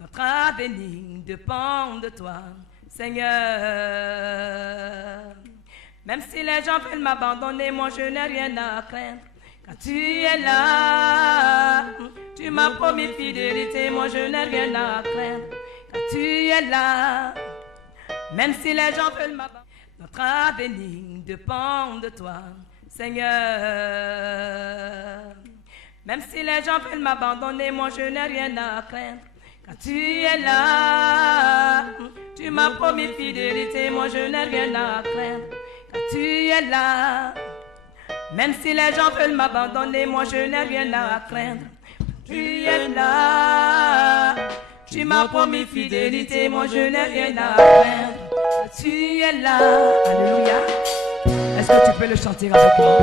Notre avenir dépend de toi, Seigneur. Même si les gens veulent m'abandonner, moi je n'ai rien à craindre. Car tu es là, tu m'as promis fidélité, moi je n'ai rien à craindre. Car tu es là, même si les gens veulent m'abandonner. Notre avenir dépend de toi, Seigneur. Même si les gens veulent m'abandonner, moi je n'ai rien à craindre. Car tu es là, tu m'as promis fidélité, moi je n'ai rien à craindre. Car tu es là, même si les gens veulent m'abandonner, moi je n'ai rien à craindre. Tu es là, tu m'as promis fidélité, moi je n'ai rien à craindre. Tu es là, alléluia. Est-ce que tu peux le chanter avec moi?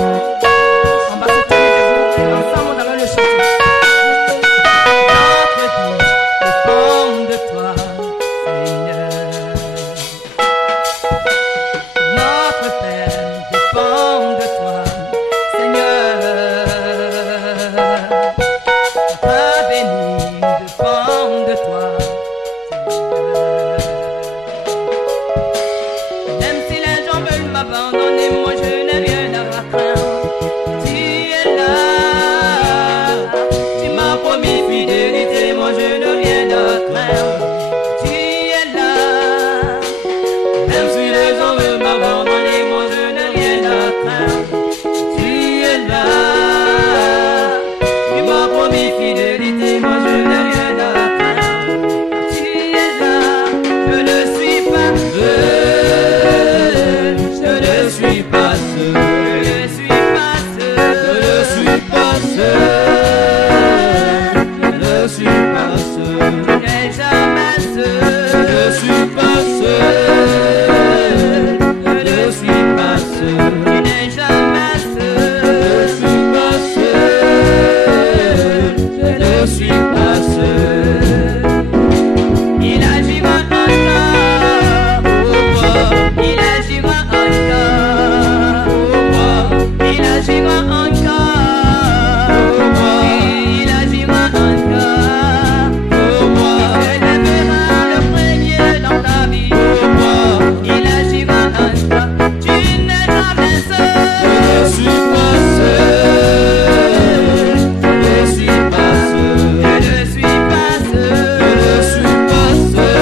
On va se tenir debout, ensemble on va le chanter. Notre vie dépend de toi, Seigneur. Notre peine dépend de toi, Seigneur. Notre avenir dépend de toi, Seigneur. Même si les gens veulent m'abandonner, moi je n'ai rien à craindre. Tu es là, tu m'as promis fidélité, moi je n'ai rien à craindre. Tu es là, même si les gens veulent m'abandonner, moi je n'ai rien à craindre. Tu es là, tu m'as promis fidélité, moi je n'ai rien à craindre. Tu es là, je ne suis pas seul, je ne suis pas seul, je ne suis pas seul, je ne suis pas seul, je ne suis pas seul, je n'ai jamais seul, je ne suis pas seul, je ne suis pas seul, je n'ai jamais seul, je ne suis pas seul, je ne suis pas seul. Il agira encore pour moi, il agira encore pour moi, il agira encore pour moi, il agira encore pour moi. Il se lèvera le premier dans ta vie pour moi, il agira encore. Tu n'es jamais seul, je ne suis pas seul, je ne suis pas seul, je ne suis pas seul, je ne suis pas seul,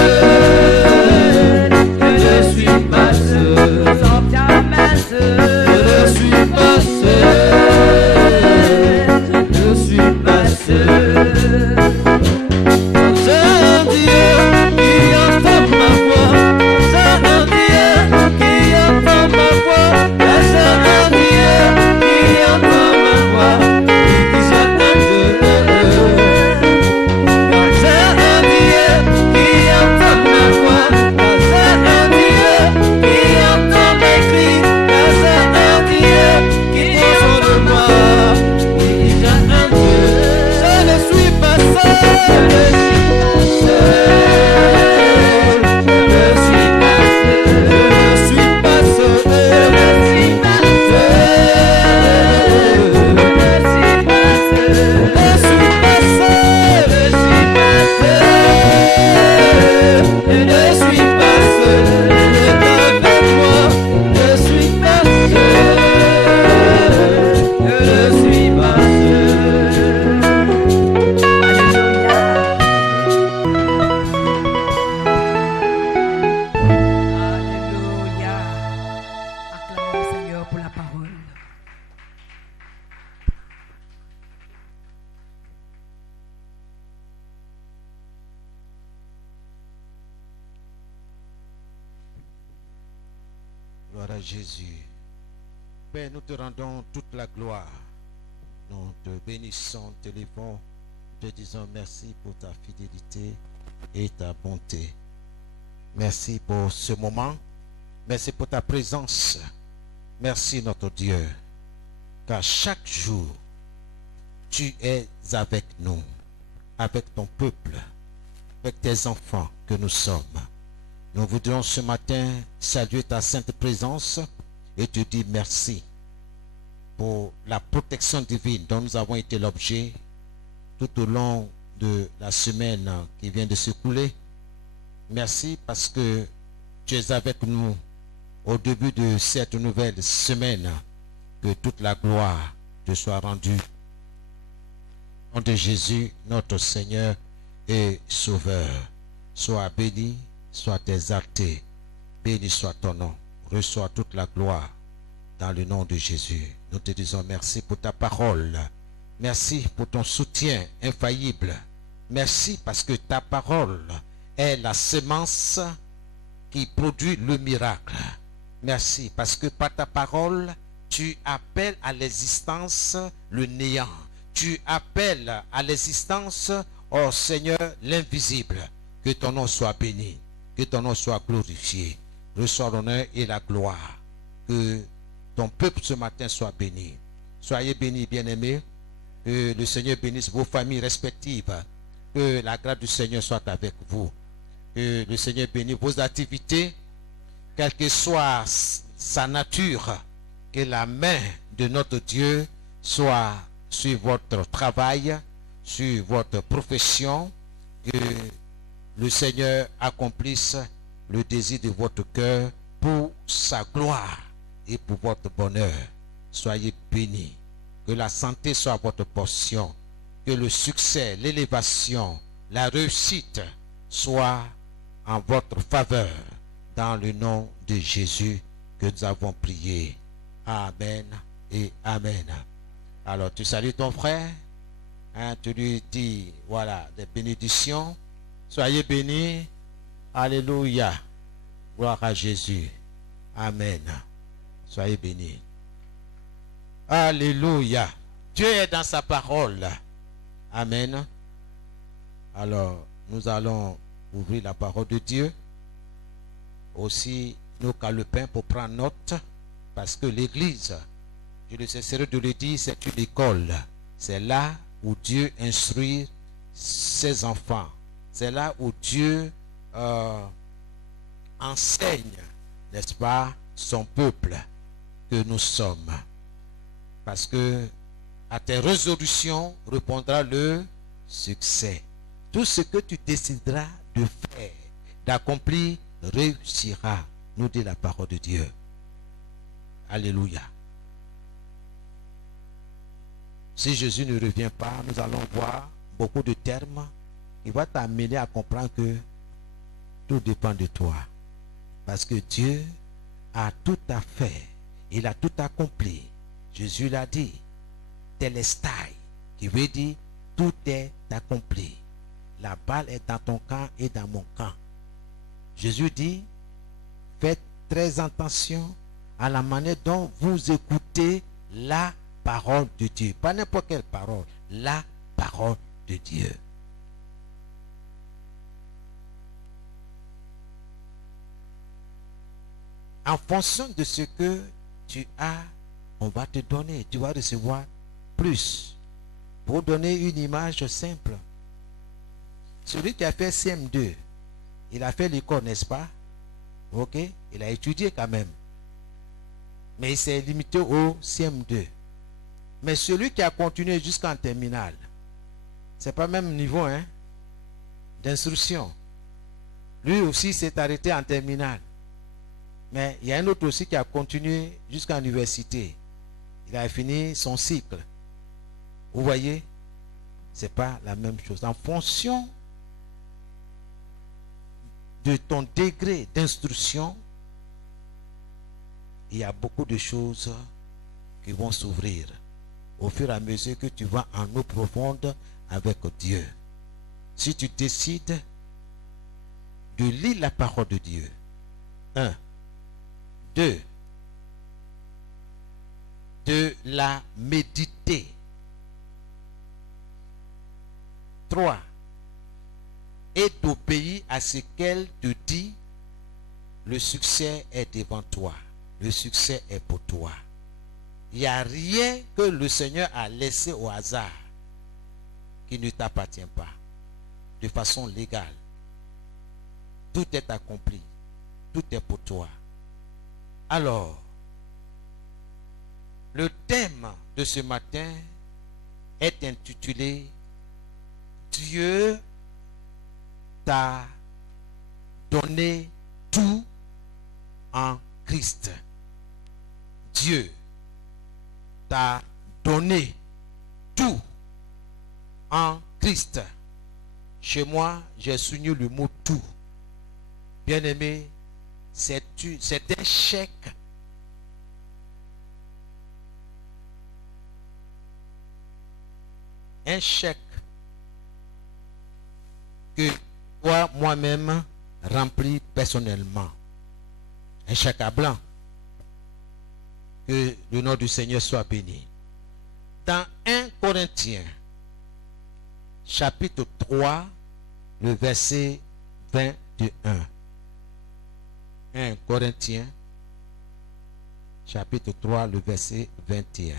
je ne suis pas seul, sans jamais seul, je ne suis pas seul, je ne suis pas seul. C'est un Dieu qui entend ma voix, c'est un Dieu qui entend ma voix, c'est un Dieu qui entend ma voix, qui s'attend de c'est un Dieu qui entend ma voix, c'est un Dieu qui entend mes cris, c'est un Dieu qui prend soin de moi. Il y a un Dieu, je ne suis pas seul, je ne suis pas seul, je ne suis pas seul, je ne suis pas seul, je ne suis pas seul, je ne suis pas seul, je ne suis pas seul, je ne suis pas seul, je ne suis pas seul, je ne avec moi, je suis pas seul, je ne suis pas seul. Alléluia. Alléluia. Acclamons le Seigneur pour la parole. Gloire à Jésus. Père, nous te rendons toute la gloire. Nous te bénissons, te levons, te disons merci pour ta fidélité et ta bonté. Merci pour ce moment. Merci pour ta présence. Merci notre Dieu. Car chaque jour, tu es avec nous, avec ton peuple, avec tes enfants que nous sommes. Nous voudrions ce matin saluer ta sainte présence et te dire merci pour la protection divine dont nous avons été l'objet tout au long de la semaine qui vient de s'écouler. Merci parce que tu es avec nous au début de cette nouvelle semaine. Que toute la gloire te soit rendue. Au nom de Jésus, notre Seigneur et Sauveur. Sois béni, sois exalté. Béni soit ton nom. Reçois toute la gloire dans le nom de Jésus. Nous te disons merci pour ta parole. Merci pour ton soutien infaillible. Merci parce que ta parole est la semence qui produit le miracle. Merci parce que par ta parole, tu appelles à l'existence le néant. Tu appelles à l'existence, oh Seigneur, l'invisible. Que ton nom soit béni. Que ton nom soit glorifié. Reçois l'honneur et la gloire. Que ton peuple ce matin soit béni. Soyez bénis, bien-aimés. Que le Seigneur bénisse vos familles respectives. Que la grâce du Seigneur soit avec vous. Que le Seigneur bénisse vos activités, quelle que soit sa nature. Que la main de notre Dieu soit sur votre travail, sur votre profession. Que le Seigneur accomplisse le désir de votre cœur pour sa gloire et pour votre bonheur. Soyez bénis. Que la santé soit votre portion. Que le succès, l'élévation, la réussite soit en votre faveur. Dans le nom de Jésus que nous avons prié. Amen et Amen. Alors tu salues ton frère. Tu lui dis, voilà, des bénédictions. Soyez bénis. Alléluia. Gloire à Jésus. Amen. Soyez bénis. Alléluia. Dieu est dans sa parole. Amen. Alors, nous allons ouvrir la parole de Dieu. Aussi, nos calepins pour prendre note. Parce que l'église, je ne cesserai de le dire, c'est une école. C'est là où Dieu instruit ses enfants. C'est là où Dieu enseigne, n'est-ce pas, son peuple que nous sommes. Parce que à tes résolutions répondra le succès. Tout ce que tu décideras de faire, d'accomplir, réussira, nous dit la parole de Dieu. Alléluia. Si Jésus ne revient pas, nous allons voir beaucoup de termes qui vont t'amener à comprendre que tout dépend de toi. Parce que Dieu a tout à fait. Il a tout accompli. Jésus l'a dit. Telestai, qui veut dire tout est accompli. La balle est dans ton camp et dans mon camp. Jésus dit, faites très attention à la manière dont vous écoutez la parole de Dieu. Pas n'importe quelle parole, la parole de Dieu. En fonction de ce que tu as, on va te donner. Tu vas recevoir plus. Pour donner une image simple, celui qui a fait CM2, il a fait l'école, n'est-ce pas? Ok? Il a étudié quand même. Mais il s'est limité au CM2. Mais celui qui a continué jusqu'en terminale, c'est pas le même niveau hein, d'instruction. Lui aussi s'est arrêté en terminale. Mais il y a un autre aussi qui a continué jusqu'à l'université. Il a fini son cycle. Vous voyez, ce n'est pas la même chose. En fonction de ton degré d'instruction, il y a beaucoup de choses qui vont s'ouvrir au fur et à mesure que tu vas en eau profonde avec Dieu. Si tu décides de lire la parole de Dieu, 1, 2, de la méditer, 3, et d'obéir à ce qu'elle te dit, le succès est devant toi. Le succès est pour toi. Il n'y a rien que le Seigneur a laissé au hasard qui ne t'appartient pas de façon légale. Tout est accompli. Tout est pour toi. Alors, le thème de ce matin est intitulé Dieu t'a donné tout en Christ. Dieu t'a donné tout en Christ. Chez moi, j'ai souligné le mot tout. Bien-aimé, c'est un chèque. Un chèque que toi, moi-même, remplis personnellement. Un chèque à blanc. Que le nom du Seigneur soit béni. Dans 1 Corinthiens, chapitre 3, le verset 21. 1 Corinthiens, chapitre 3, le verset 21.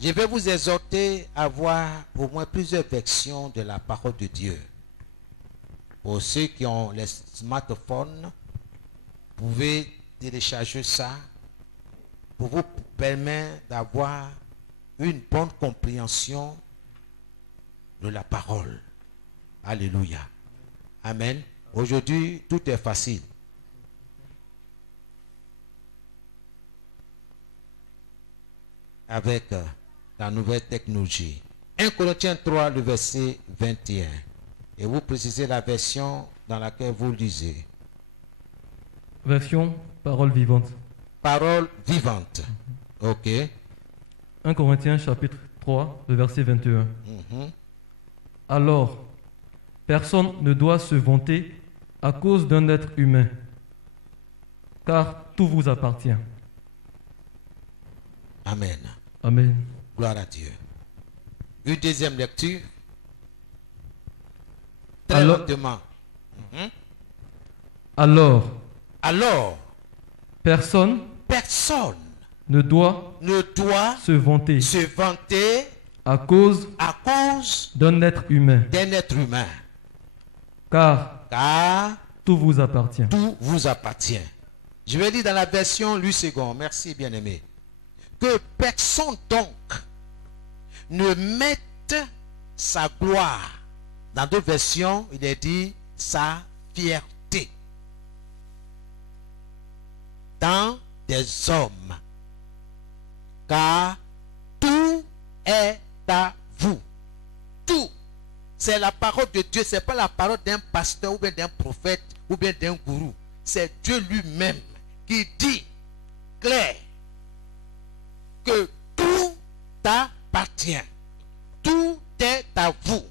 Je vais vous exhorter à voir au moins plusieurs versions de la parole de Dieu. Pour ceux qui ont les smartphones, vous pouvez télécharger ça pour vous permettre d'avoir une bonne compréhension de la parole. Alléluia. Amen. Aujourd'hui, tout est facile. Avec la nouvelle technologie. 1 Corinthiens 3, le verset 21. Et vous précisez la version dans laquelle vous lisez. Version parole vivante. Parole vivante. Ok. 1 Corinthiens chapitre 3, le verset 21. Alors, personne ne doit se vanter à cause d'un être humain, car tout vous appartient. Amen. Amen. Gloire à Dieu. Une deuxième lecture. Très lentement. Alors, personne ne ne doit se vanter à cause d'un être humain, car tout vous appartient. Tout vous appartient. Je vais lire dans la version Louis II. Merci, bien-aimé. Que personne donc ne mette sa gloire. Dans d'autres versions, il est dit sa fierté dans des hommes, car tout est à vous. Tout. C'est la parole de Dieu. Ce n'est pas la parole d'un pasteur ou bien d'un prophète ou bien d'un gourou. C'est Dieu lui-même qui dit clair que tout t'appartient. Tout est à vous.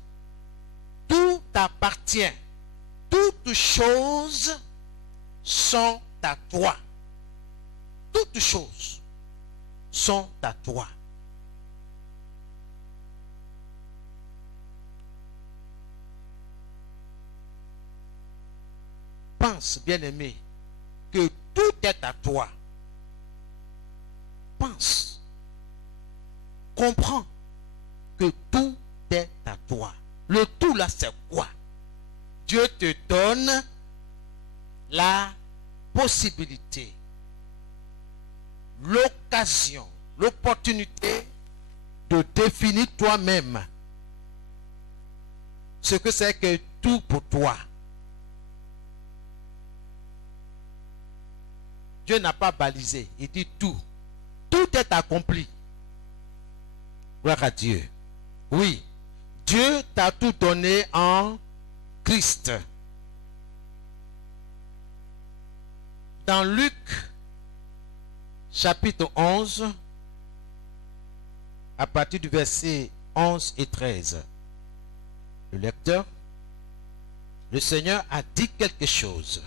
Tout t'appartient. Toutes choses sont à toi. Toutes choses sont à toi. Pense, bien-aimé, que tout est à toi. Pense. Comprends que tout est à toi. Le tout là, c'est quoi? Dieu te donne la possibilité, l'occasion, l'opportunité de définir toi-même ce que c'est que tout pour toi. Dieu n'a pas balisé, il dit tout. Tout est accompli. Gloire à Dieu. Oui, Dieu t'a tout donné en Christ. Dans Luc, chapitre 11, à partir du verset 11 et 13, le lecteur, le Seigneur a dit quelque chose.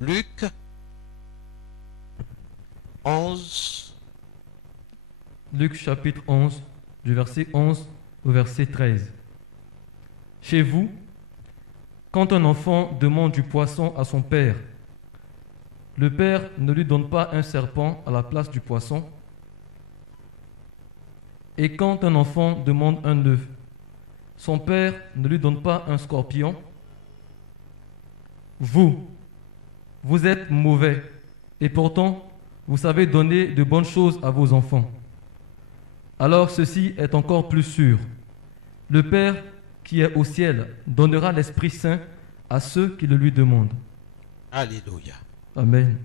Luc 11. Luc chapitre 11, du verset 11 au verset 13. Chez vous, quand un enfant demande du poisson à son père, le père ne lui donne pas un serpent à la place du poisson. Et quand un enfant demande un œuf, son père ne lui donne pas un scorpion. Vous êtes mauvais, et pourtant, vous savez donner de bonnes choses à vos enfants. Alors ceci est encore plus sûr. Le Père qui est au ciel donnera l'Esprit Saint à ceux qui le lui demandent. Alléluia. Amen.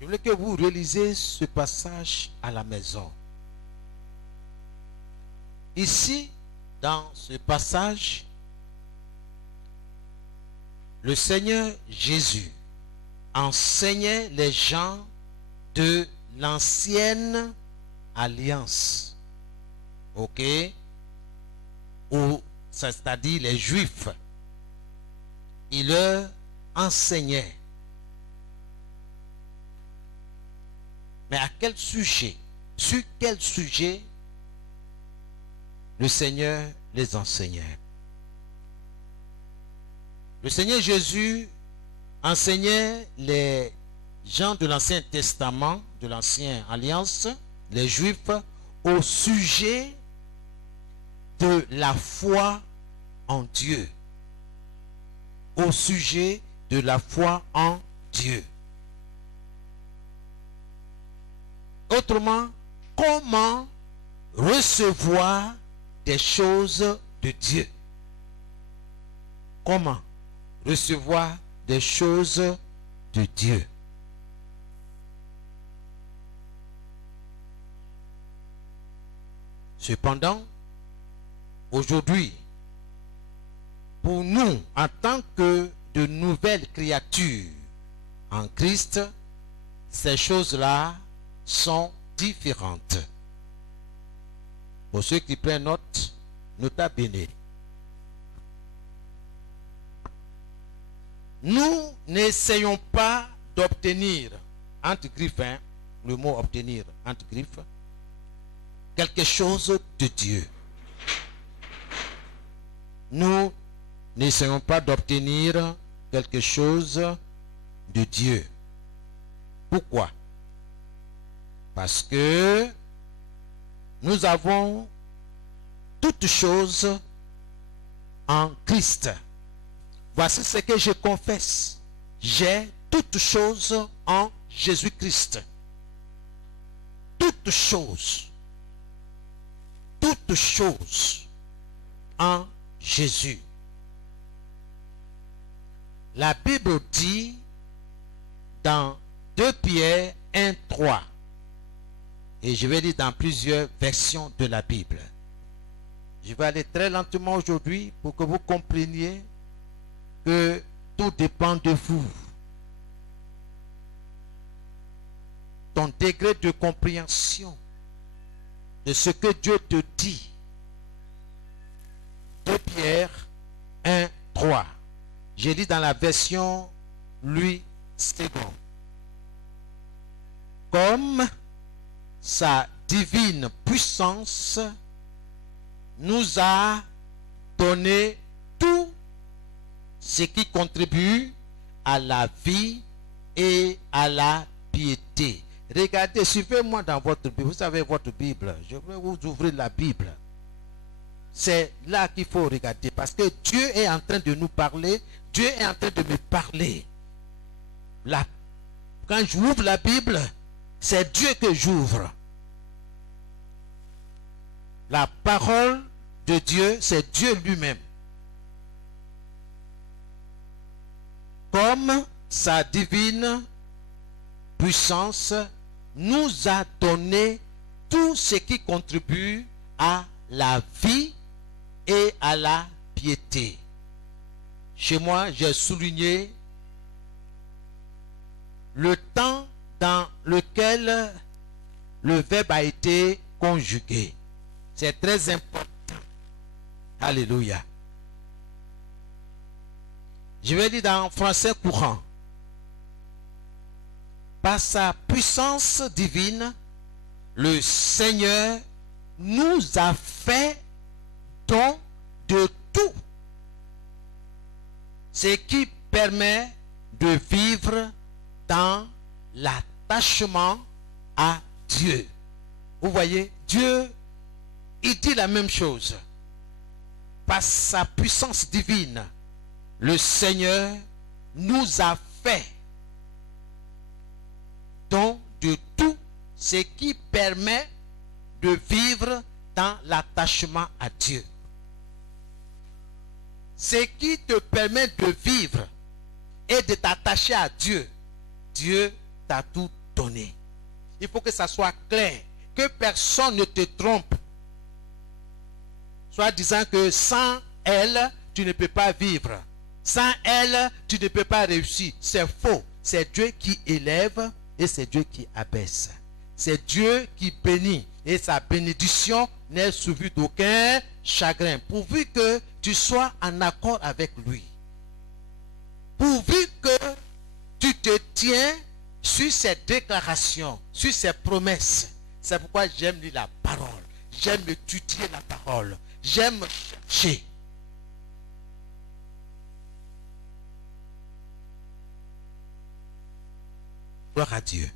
Je voulais que vous relisez ce passage à la maison. Ici, dans ce passage, le Seigneur Jésus enseignait les gens de l'ancienne alliance. Ok? Ou, c'est-à-dire les Juifs. Il leur enseignait. Mais à quel sujet? Sur quel sujet le Seigneur les enseignait? Le Seigneur Jésus enseignait les gens de l'Ancien Testament, de l'Ancienne Alliance, les Juifs, au sujet de la foi en Dieu. Au sujet de la foi en Dieu. Autrement, comment recevoir des choses de Dieu? Comment recevoir des choses de Dieu? Cependant, aujourd'hui, pour nous, en tant que de nouvelles créatures en Christ, ces choses-là sont différentes. Pour ceux qui prennent note, nota bene. Nous n'essayons pas d'obtenir, entre griffes, le mot obtenir, entre griffes, quelque chose de Dieu. Nous n'essayons pas d'obtenir quelque chose de Dieu. Pourquoi? Parce que nous avons toutes choses en Christ. Voici ce que je confesse. J'ai toutes choses en Jésus-Christ. Toutes choses. Toutes choses en Jésus. La Bible dit dans 2 Pierre 1:3, et je vais lire dans plusieurs versions de la Bible. Je vais aller très lentement aujourd'hui pour que vous compreniez que tout dépend de vous. Ton degré de compréhension de ce que Dieu te dit. 2 Pierre 1:3. Je lis dans la version Louis II. Comme sa divine puissance nous a donné tout ce qui contribue à la vie et à la piété. Regardez, suivez-moi dans votre Bible. Vous savez votre Bible. Je vais vous ouvrir la Bible. C'est là qu'il faut regarder. Parce que Dieu est en train de nous parler. Dieu est en train de me parler. Là, quand j'ouvre la Bible, c'est Dieu que j'ouvre. La parole de Dieu, c'est Dieu lui-même. Comme sa divine puissance nous a donné tout ce qui contribue à la vie et à la piété. Chez moi, j'ai souligné le temps dans lequel le verbe a été conjugué. C'est très important. Alléluia. Je vais lire dans français courant. Par sa puissance divine, le Seigneur nous a fait don de tout, ce qui permet de vivre dans l'attachement à Dieu. Vous voyez, Dieu, il dit la même chose. Par sa puissance divine, le Seigneur nous a fait don de tout ce qui permet de vivre dans l'attachement à Dieu. Ce qui te permet de vivre et de t'attacher à Dieu, Dieu t'a tout donné. Il faut que ça soit clair, que personne ne te trompe, soit disant que sans elle, tu ne peux pas vivre. Sans elle, tu ne peux pas réussir. C'est faux. C'est Dieu qui élève et c'est Dieu qui abaisse. C'est Dieu qui bénit et sa bénédiction n'est suivie d'aucun chagrin, pourvu que tu sois en accord avec lui. Pourvu que tu te tiens sur ses déclarations, sur ses promesses. C'est pourquoi j'aime lire la parole. J'aime étudier la parole. J'aime chercher. Gloire à Dieu.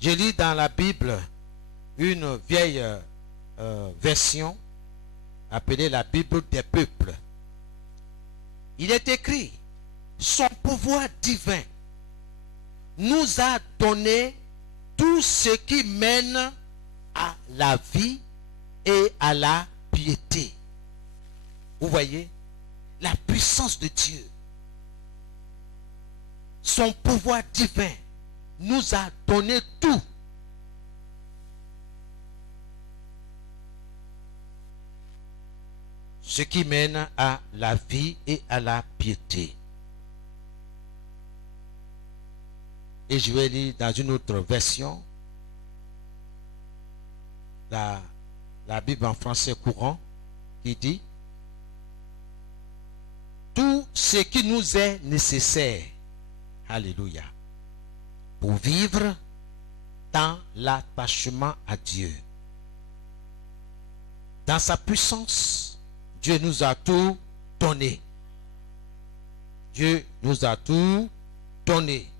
Je lis dans la Bible une vieille version appelée la Bible des peuples. Il est écrit: son pouvoir divin nous a donné tout ce qui mène à la vie et à la piété. Vous voyez la puissance de Dieu. Son pouvoir divin nous a donné tout. Ce qui mène à la vie et à la piété. Et je vais lire dans une autre version, la Bible en français courant, qui dit: tout ce qui nous est nécessaire, alléluia, pour vivre dans l'attachement à Dieu. Dans sa puissance, Dieu nous a tout donné. Dieu nous a tout donné.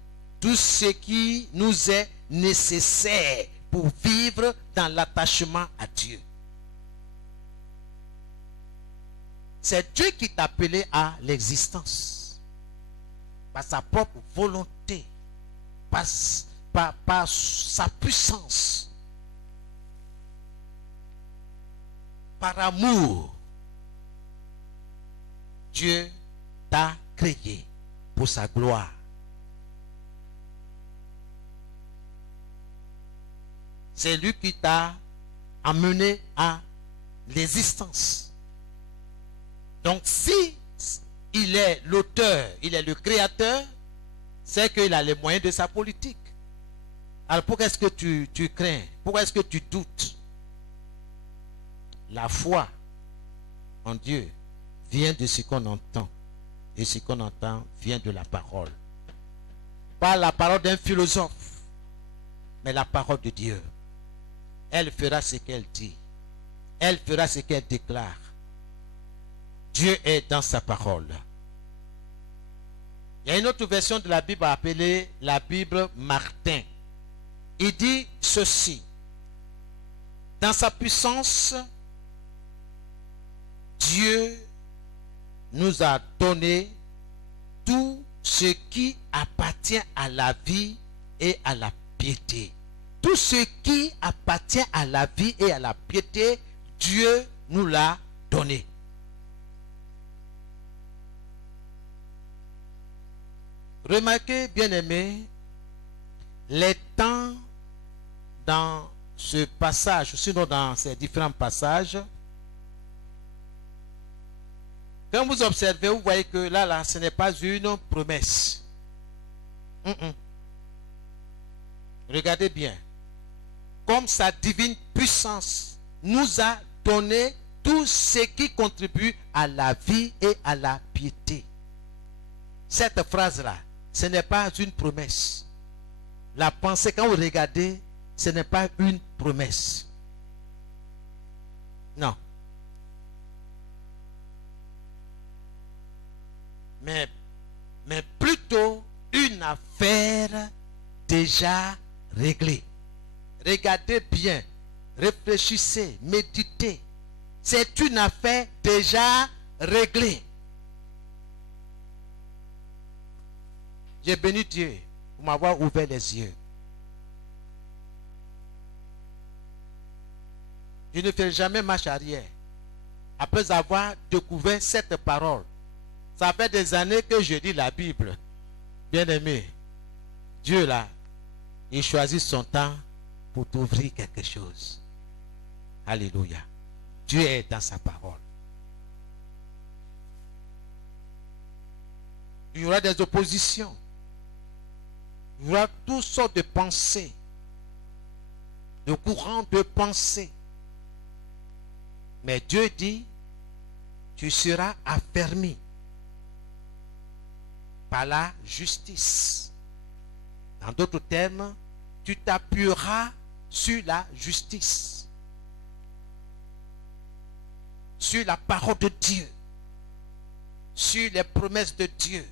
Tout ce qui nous est nécessaire pour vivre dans l'attachement à Dieu. C'est Dieu qui t'a appelé à l'existence. Par sa propre volonté. Par sa puissance. Par amour. Dieu t'a créé pour sa gloire. C'est lui qui t'a amené à l'existence. Donc si il est l'auteur, il est le créateur, c'est qu'il a les moyens de sa politique. Alors pourquoi est-ce que tu crains? Pourquoi est-ce que tu doutes? La foi en Dieu vient de ce qu'on entend. Et ce qu'on entend vient de la parole. Pas la parole d'un philosophe, mais la parole de Dieu. Elle fera ce qu'elle dit. Elle fera ce qu'elle déclare. Dieu est dans sa parole. Il y a une autre version de la Bible appelée la Bible Martin. Il dit ceci: dans sa puissance, Dieu nous a donné tout ce qui appartient à la vie et à la piété. Tout ce qui appartient à la vie et à la piété, Dieu nous l'a donné. Remarquez, bien-aimés, les temps dans ce passage, sinon dans ces différents passages, quand vous observez, vous voyez que là, ce n'est pas une promesse. Regardez bien. Comme sa divine puissance nous a donné tout ce qui contribue à la vie et à la piété. Cette phrase-là, ce n'est pas une promesse. La pensée, quand vous regardez, ce n'est pas une promesse. Non. Mais plutôt une affaire déjà réglée. Regardez bien, réfléchissez, méditez. C'est une affaire déjà réglée. J'ai béni Dieu pour m'avoir ouvert les yeux. Je ne fais jamais marche arrière. Après avoir découvert cette parole, ça fait des années que je lis la Bible. Bien-aimé, Dieu là, il choisit son temps pour t'ouvrir quelque chose. Alléluia. Dieu est dans sa parole. Il y aura des oppositions. Il y aura toutes sortes de pensées, de courants de pensée. Mais Dieu dit, tu seras affermi par la justice. En d'autres termes, tu t'appuieras sur la justice, sur la parole de Dieu, sur les promesses de Dieu,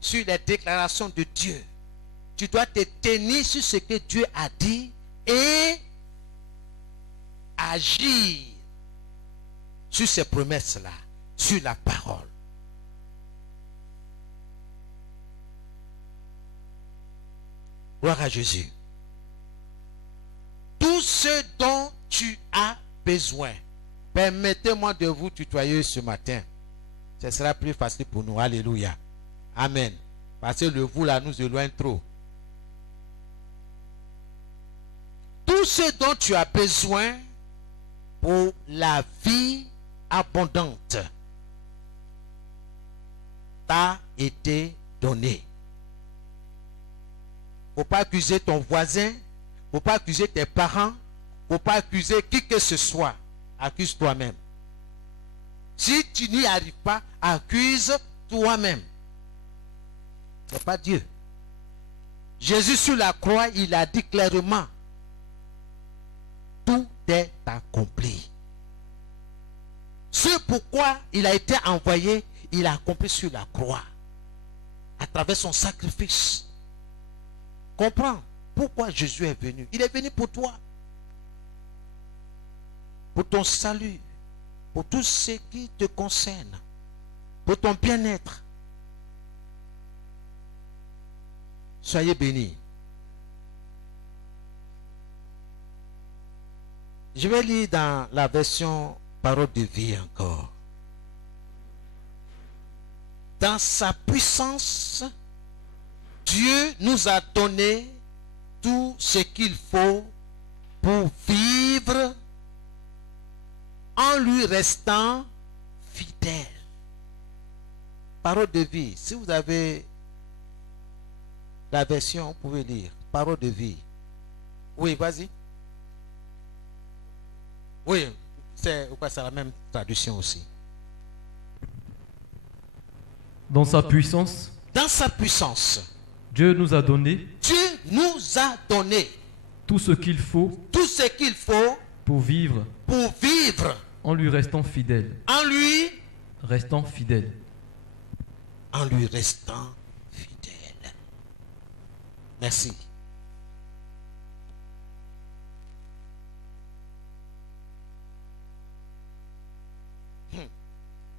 sur les déclarations de Dieu. Tu dois te tenir sur ce que Dieu a dit et agir sur ces promesses-là, sur la parole. Gloire à Jésus. Tout ce dont tu as besoin, permettez-moi de vous tutoyer ce matin. Ce sera plus facile pour nous. Alléluia. Amen. Parce que le vous là nous éloigne trop. Tout ce dont tu as besoin pour la vie abondante t'a été donné. Il ne faut pas accuser ton voisin, il ne faut pas accuser tes parents, il ne faut pas accuser qui que ce soit. Accuse toi-même. Si tu n'y arrives pas, accuse toi-même. Ce n'est pas Dieu. Jésus sur la croix, il a dit clairement, tout est accompli. Ce pourquoi il a été envoyé, il a accompli sur la croix. À travers son sacrifice. Comprends pourquoi Jésus est venu. Il est venu pour toi. Pour ton salut. Pour tout ce qui te concerne. Pour ton bien-être. Soyez bénis. Je vais lire dans la version Parole de vie encore. Dans sa puissance, Dieu nous a donné tout ce qu'il faut pour vivre en lui restant fidèle. Parole de vie. Si vous avez la version, vous pouvez lire. Parole de vie. Oui, vas-y. Oui, c'est la même traduction aussi. Dans sa puissance, dans sa puissance, Dieu nous a donné tout ce qu'il faut pour vivre en lui restant fidèle. En lui restant fidèle. Merci.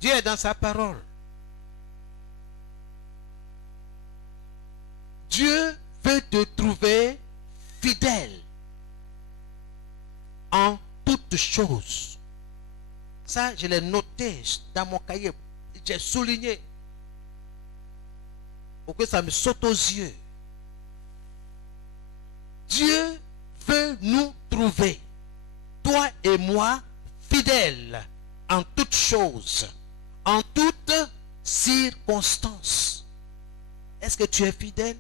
Dieu est dans sa parole. Dieu veut te trouver fidèle en toutes choses. Ça, je l'ai noté dans mon cahier. J'ai souligné pour que ça me saute aux yeux. Dieu veut nous trouver, toi et moi, fidèles en toutes choses, en toutes circonstances. Est-ce que tu es fidèle?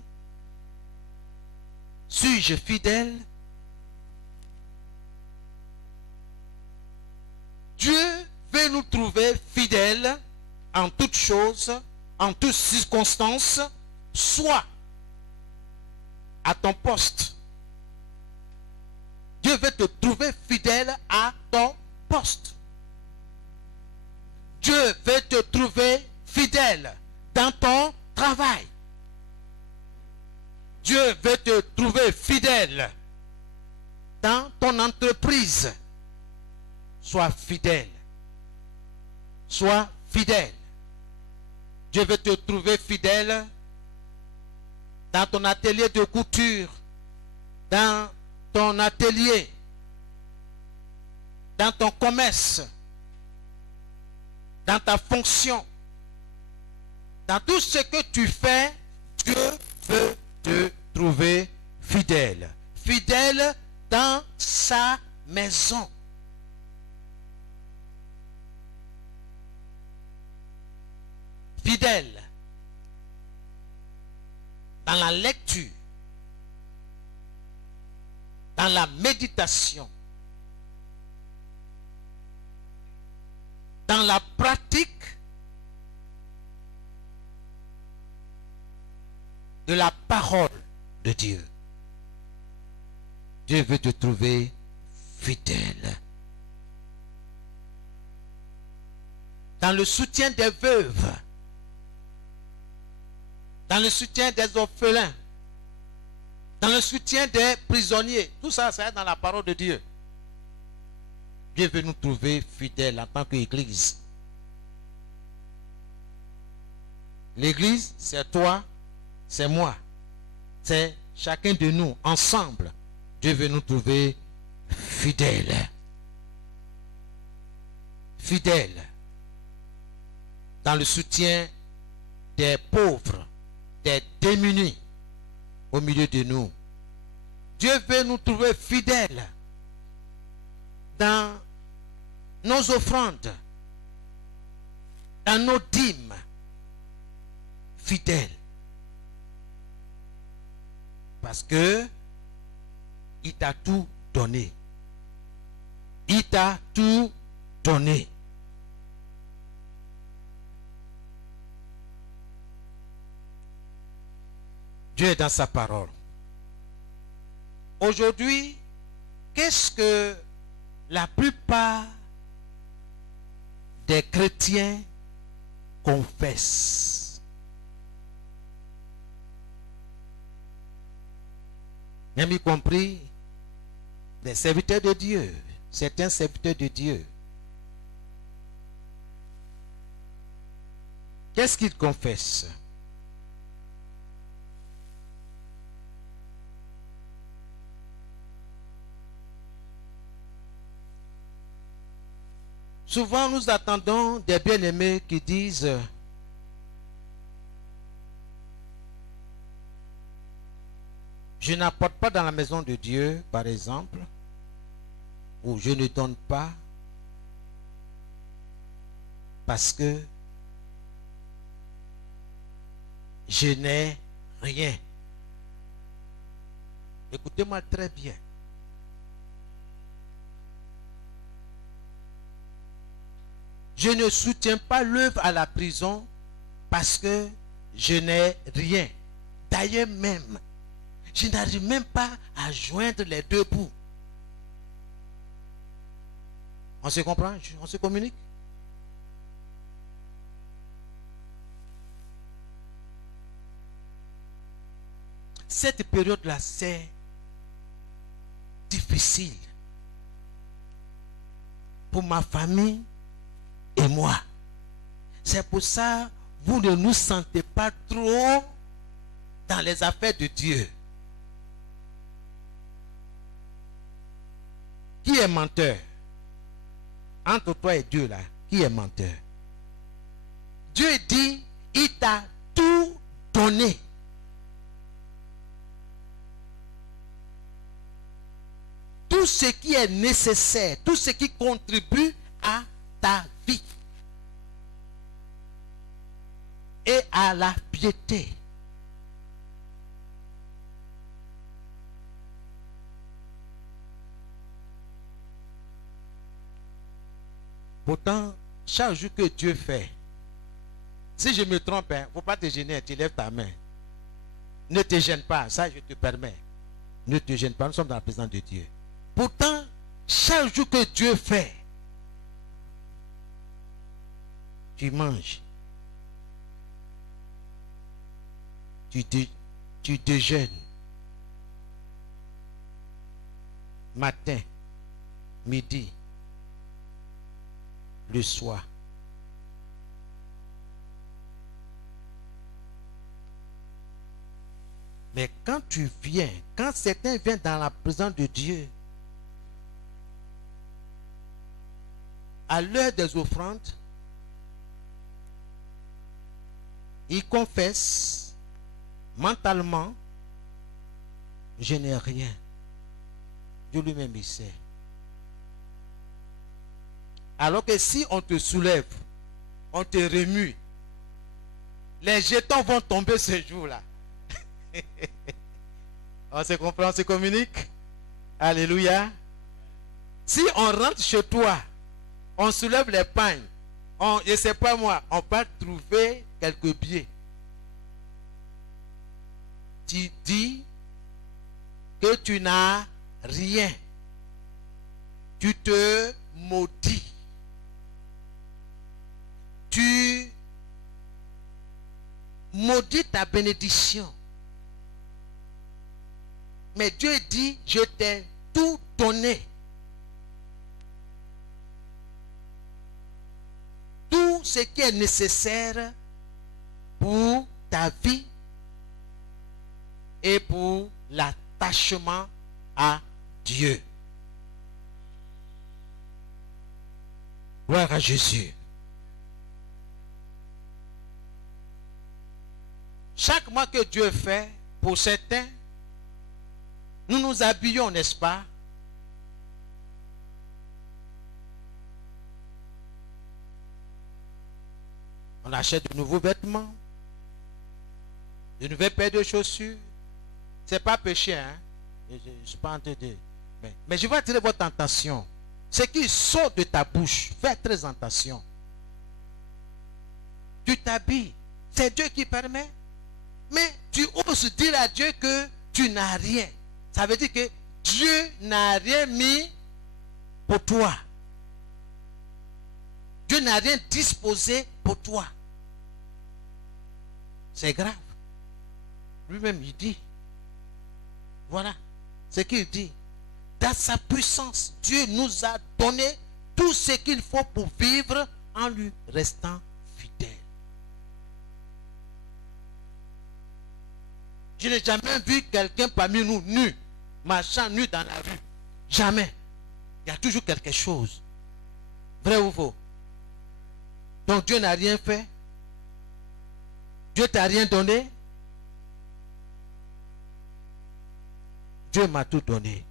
Suis-je fidèle? Dieu veut nous trouver fidèles en toutes choses, en toutes circonstances, soit à ton poste. Dieu veut te trouver fidèle à ton poste. Dieu veut te trouver fidèle dans ton travail. Dieu veut te trouver fidèle dans ton entreprise. Sois fidèle. Sois fidèle. Dieu veut te trouver fidèle dans ton atelier de couture, dans ton atelier. dans ton commerce, dans ta fonction, dans tout ce que tu fais, Dieu veut te trouver fidèle. Fidèle dans sa maison. Fidèle dans la lecture, dans la méditation, dans la pratique de la parole de Dieu. Dieu veut te trouver fidèle. Dans le soutien des veuves, dans le soutien des orphelins, dans le soutien des prisonniers. Tout ça, ça est dans la parole de Dieu. Dieu veut nous trouver fidèles en tant qu'Église. L'Église, c'est toi, c'est moi, c'est chacun de nous, ensemble. Dieu veut nous trouver fidèles. Fidèles dans le soutien des pauvres, des démunis au milieu de nous. Dieu veut nous trouver fidèles dans nos offrandes, dans nos dîmes, fidèles. Parce que il t'a tout donné. Il t'a tout donné. Dieu est dans sa parole. Aujourd'hui, qu'est-ce que la plupart des chrétiens confessent? Même y compris des serviteurs de Dieu, certains serviteurs de Dieu. Qu'est-ce qu'ils confessent? Souvent, nous attendons des bien-aimés qui disent « Je n'apporte pas dans la maison de Dieu, par exemple, ou je ne donne pas parce que je n'ai rien. » Écoutez-moi très bien. Je ne soutiens pas l'œuvre à la prison parce que je n'ai rien. D'ailleurs même, je n'arrive même pas à joindre les deux bouts. On se comprend? On se communique? Cette période-là, c'est difficile pour ma famille et moi. C'est pour ça que vous ne nous sentez pas trop dans les affaires de Dieu. Qui est menteur? Entre toi et Dieu là, qui est menteur? Dieu dit, il t'a tout donné. Tout ce qui est nécessaire, tout ce qui contribue à ta vie et à la piété. Pourtant, chaque jour que Dieu fait, si je me trompe, il ne faut pas te gêner, tu lèves ta main. Ne te gêne pas, ça je te permets. Ne te gêne pas, nous sommes dans la présence de Dieu. Pourtant, chaque jour que Dieu fait, tu manges, tu déjeunes, matin, midi, le soir. Mais quand tu viens, quand certains viennent dans la présence de Dieu, à l'heure des offrandes, il confesse mentalement, je n'ai rien. Dieu lui-même il sait. Alors que si on te soulève, on te remue, les jetons vont tomber ce jour-là. On se comprend, on se communique. Alléluia. Si on rentre chez toi, on soulève les pagnes, je ne sais pas moi, on va trouver quelques billets. Tu dis que tu n'as rien. Tu te maudis. Tu maudis ta bénédiction. Mais Dieu dit, je t'ai tout donné. Tout ce qui est nécessaire pour ta vie et pour l'attachement à Dieu. Gloire à Jésus. Chaque mois que Dieu fait, pour certains, nous nous habillons, n'est-ce pas? On achète de nouveaux vêtements, de nouvelles paires de chaussures. Ce n'est pas péché, hein? Je ne suis pas en train de... Mais je vais attirer votre attention. Ce qui sort de ta bouche, fais très attention. Tu t'habilles, c'est Dieu qui permet. Mais tu oses dire à Dieu que tu n'as rien. Ça veut dire que Dieu n'a rien mis pour toi. Dieu n'a rien disposé pour toi. C'est grave. Lui-même, il dit. Voilà ce qu'il dit. Dans sa puissance, Dieu nous a donné tout ce qu'il faut pour vivre en lui restant fidèle. Je n'ai jamais vu quelqu'un parmi nous nu, marchant nu dans la rue. Jamais. Il y a toujours quelque chose. Vrai ou faux? Donc Dieu n'a rien fait. Dieu t'a rien donné. Dieu m'a tout donné.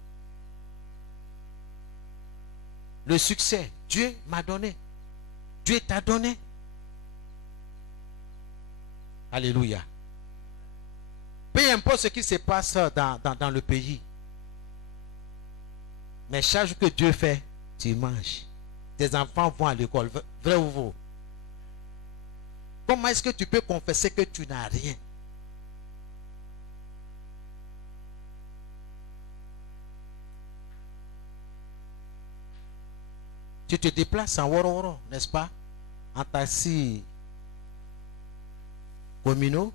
Le succès, Dieu m'a donné. Dieu t'a donné. Alléluia. Peu importe ce qui se passe dans le pays. Mais chaque jour que Dieu fait, tu manges. Tes enfants vont à l'école. Vrai ou faux? Comment est-ce que tu peux confesser que tu n'as rien? Tu te déplaces en Woro, n'est-ce pas? En taxi communaux.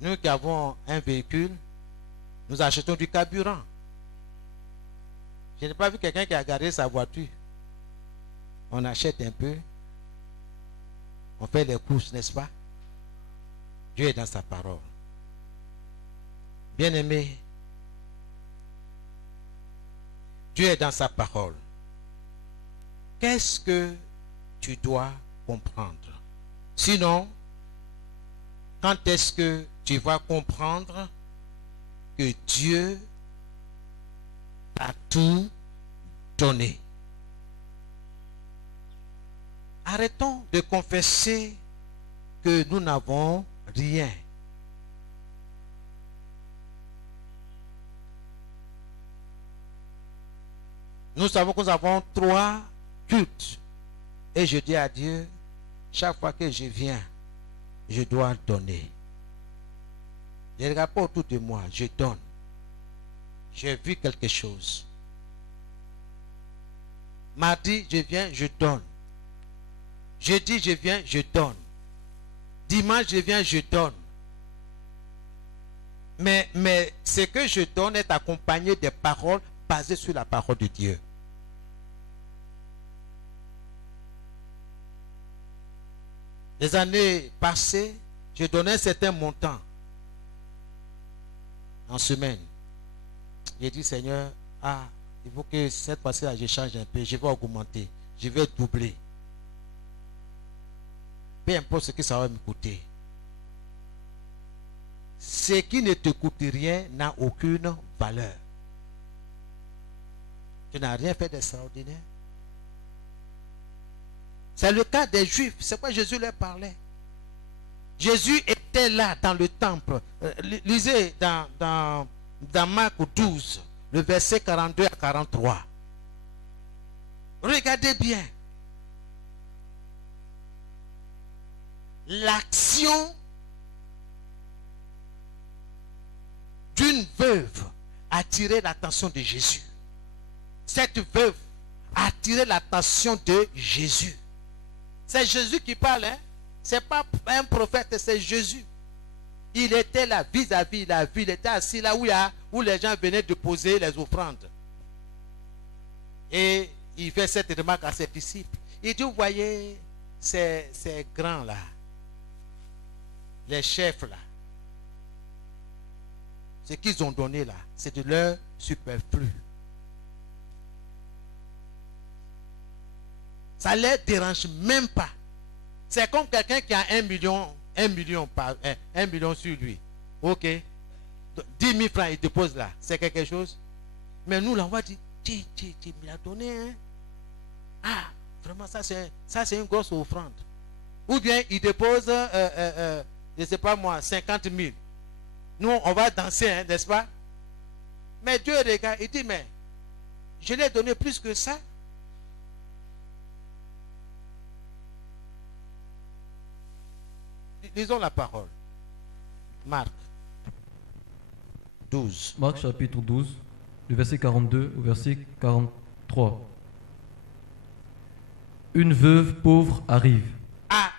Nous qui avons un véhicule, nous achetons du carburant. Je n'ai pas vu quelqu'un qui a garé sa voiture. On achète un peu. On fait les courses, n'est-ce pas? Dieu est dans sa parole. Bien-aimé, Dieu est dans sa parole. Qu'est-ce que tu dois comprendre? Sinon, quand est-ce que tu vas comprendre que Dieu t'a tout donné? Arrêtons de confesser que nous n'avons rien. Nous savons que nous avons 3 cultes. Et je dis à Dieu, chaque fois que je viens, je dois donner. Je ne regarde pas autour de moi, je donne. J'ai vu quelque chose. Mardi, je viens, je donne. Jeudi, je viens, je donne. Dimanche, je viens, je donne. Mais ce que je donne est accompagné des paroles basées sur la parole de Dieu. Les années passées, je donnais un certain montant en semaine. J'ai dit, Seigneur, il faut que cette fois-ci, je change un peu. Je vais augmenter. Je vais doubler. Peu importe ce que ça va me coûter. Ce qui ne te coûte rien n'a aucune valeur. Tu n'as rien fait d'extraordinaire. C'est le cas des Juifs. C'est quoi Jésus leur parlait. Jésus était là dans le temple. Lisez dans Marc 12, le verset 42 à 43. Regardez bien. L'action d'une veuve a attiré l'attention de Jésus. Cette veuve a attiré l'attention de Jésus. C'est Jésus qui parle, hein? Ce n'est pas un prophète, c'est Jésus. Il était là, vis-à-vis, il était assis là où les gens venaient déposer les offrandes. Et il fait cette remarque à ses disciples. Il dit, vous voyez, ces grands là, les chefs là, ce qu'ils ont donné là, c'est de leur superflu. Ça ne les dérange même pas. C'est comme quelqu'un qui a 1 million sur lui. Ok. 10 000 francs, il dépose là. C'est quelque chose. Mais nous, là, on va dire, tu me l'as donné. Hein? Ah, vraiment, ça c'est une grosse offrande. Ou bien, il dépose, je ne sais pas moi, 50 000. Nous, on va danser, hein, n'est-ce pas? Mais Dieu regarde, il dit, mais je l'ai donné plus que ça. Lisons la parole. Marc 12. Marc chapitre 12, du verset 42 au verset 43. Une veuve pauvre arrive. Ah!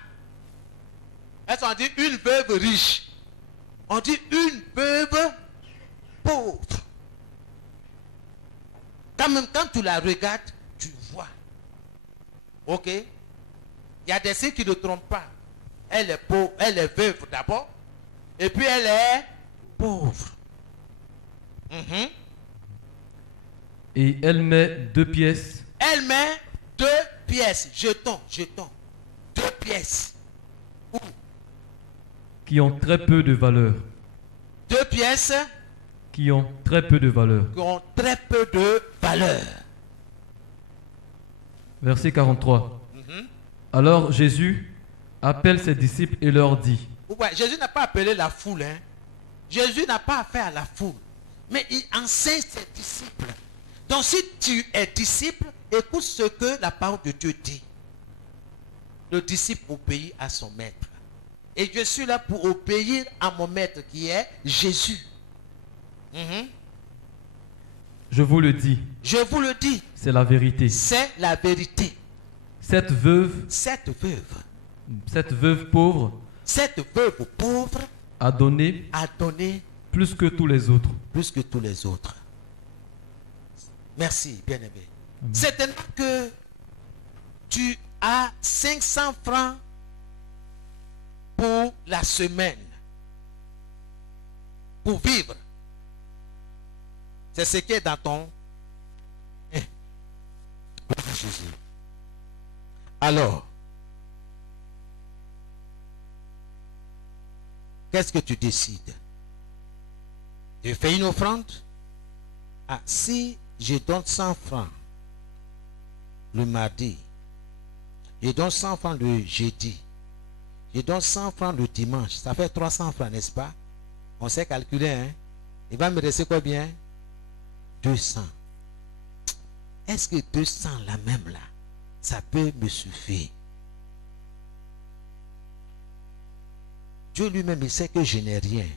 Est-ce qu'on dit une veuve riche? On dit une veuve pauvre. Quand tu la regardes, tu vois. Ok? Il y a des signes qui ne trompent pas. Elle est pauvre, elle est veuve d'abord. Et puis elle est pauvre. Et elle met 2 pièces. Elle met 2 pièces. Jetons. 2 pièces. Où? Qui ont très peu de valeur. 2 pièces. Qui ont très peu de valeur. Qui ont très peu de valeur. Verset 43. Alors Jésus appelle ses disciples et leur dit. Ouais, Jésus n'a pas appelé la foule. Hein. Jésus n'a pas affaire à la foule. Mais il enseigne ses disciples. Donc si tu es disciple, écoute ce que la parole de Dieu dit. Le disciple obéit à son maître. Et je suis là pour obéir à mon maître qui est Jésus. Je vous le dis. Je vous le dis. C'est la vérité. C'est la vérité. Cette veuve pauvre a donné plus que tous les autres. Plus que tous les autres. Merci, bien-aimé. Certainement que tu as 500 francs pour la semaine. Pour vivre. C'est ce qui est dans ton... Jésus. Alors, qu'est-ce que tu décides? Tu fais une offrande? Ah, si je donne 100 francs le mardi, je donne 100 francs le jeudi, je donne 100 francs le dimanche, ça fait 300 francs, n'est-ce pas? On sait calculer, hein? Il va me rester combien? 200. Est-ce que 200 la même là, ça peut me suffire? Dieu lui-même, il sait que je n'ai rien.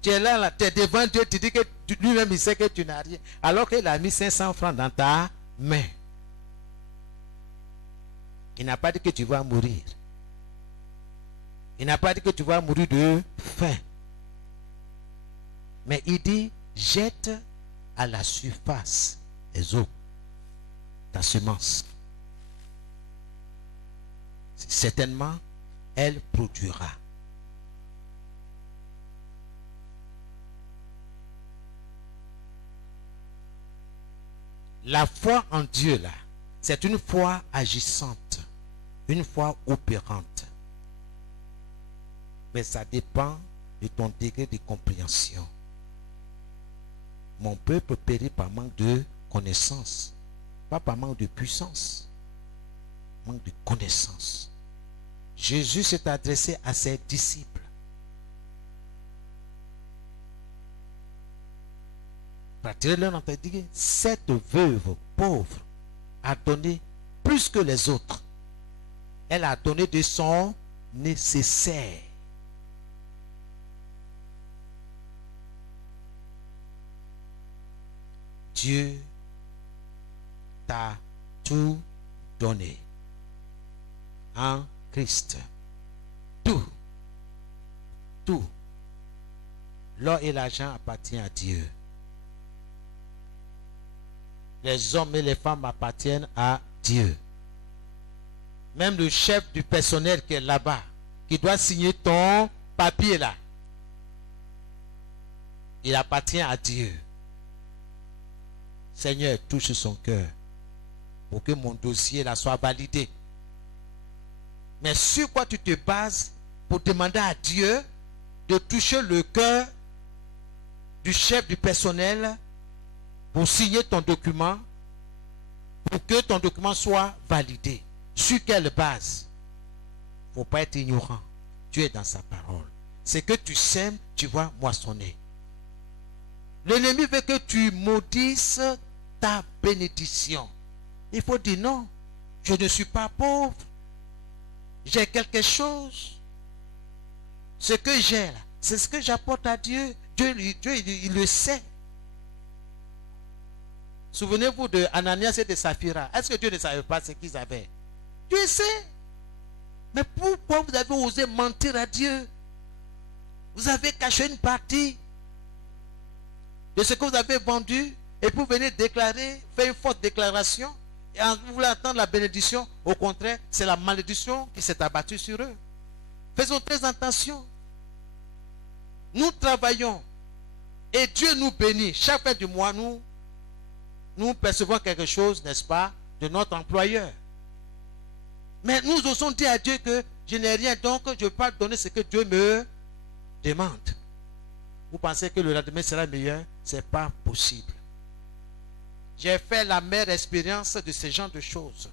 Tu es là, tu es devant Dieu, tu dis que lui-même, il sait que tu n'as rien. Alors qu'il a mis 500 francs dans ta main. Il n'a pas dit que tu vas mourir. Il n'a pas dit que tu vas mourir de faim. Mais il dit, jette à la surface les eaux, ta semence. Certainement, elle produira. La foi en Dieu, là, c'est une foi agissante, une foi opérante. Mais ça dépend de ton degré de compréhension. Mon peuple périt par manque de connaissance, pas par manque de puissance, manque de connaissance. Jésus s'est adressé à ses disciples. Cette veuve pauvre a donné plus que les autres. Elle a donné de son nécessaire. Dieu t'a tout donné en Christ. Tout. Tout. L'or et l'argent appartiennent à Dieu. Les hommes et les femmes appartiennent à Dieu. Même le chef du personnel qui est là-bas, qui doit signer ton papier là, il appartient à Dieu. Seigneur, touche son cœur pour que mon dossier là soit validé. Mais sur quoi tu te bases pour demander à Dieu de toucher le cœur du chef du personnel pour signer ton document, pour que ton document soit validé? Sur quelle base? Il ne faut pas être ignorant. Dieu est dans sa parole. C'est que tu sèmes, tu vas moissonner. L'ennemi veut que tu maudisses ta bénédiction. Il faut dire non, je ne suis pas pauvre. J'ai quelque chose. Ce que j'ai là, c'est ce que j'apporte à Dieu. Dieu, il le sait. Souvenez-vous de Ananias et de Saphira. Est-ce que Dieu ne savait pas ce qu'ils avaient? Dieu sait. Mais pourquoi vous avez osé mentir à Dieu? Vous avez caché une partie de ce que vous avez vendu et vous venez déclarer, faire une forte déclaration et vous voulez attendre la bénédiction. Au contraire, c'est la malédiction qui s'est abattue sur eux. Faisons très attention. Nous travaillons et Dieu nous bénit. Chaque fin du mois, nous percevons quelque chose, n'est-ce pas, de notre employeur. Mais nous osons dire à Dieu que je n'ai rien, donc je ne peux pas donner ce que Dieu me demande. Vous pensez que le lendemain sera meilleur? Ce n'est pas possible. J'ai fait la meilleure expérience de ce genre de choses.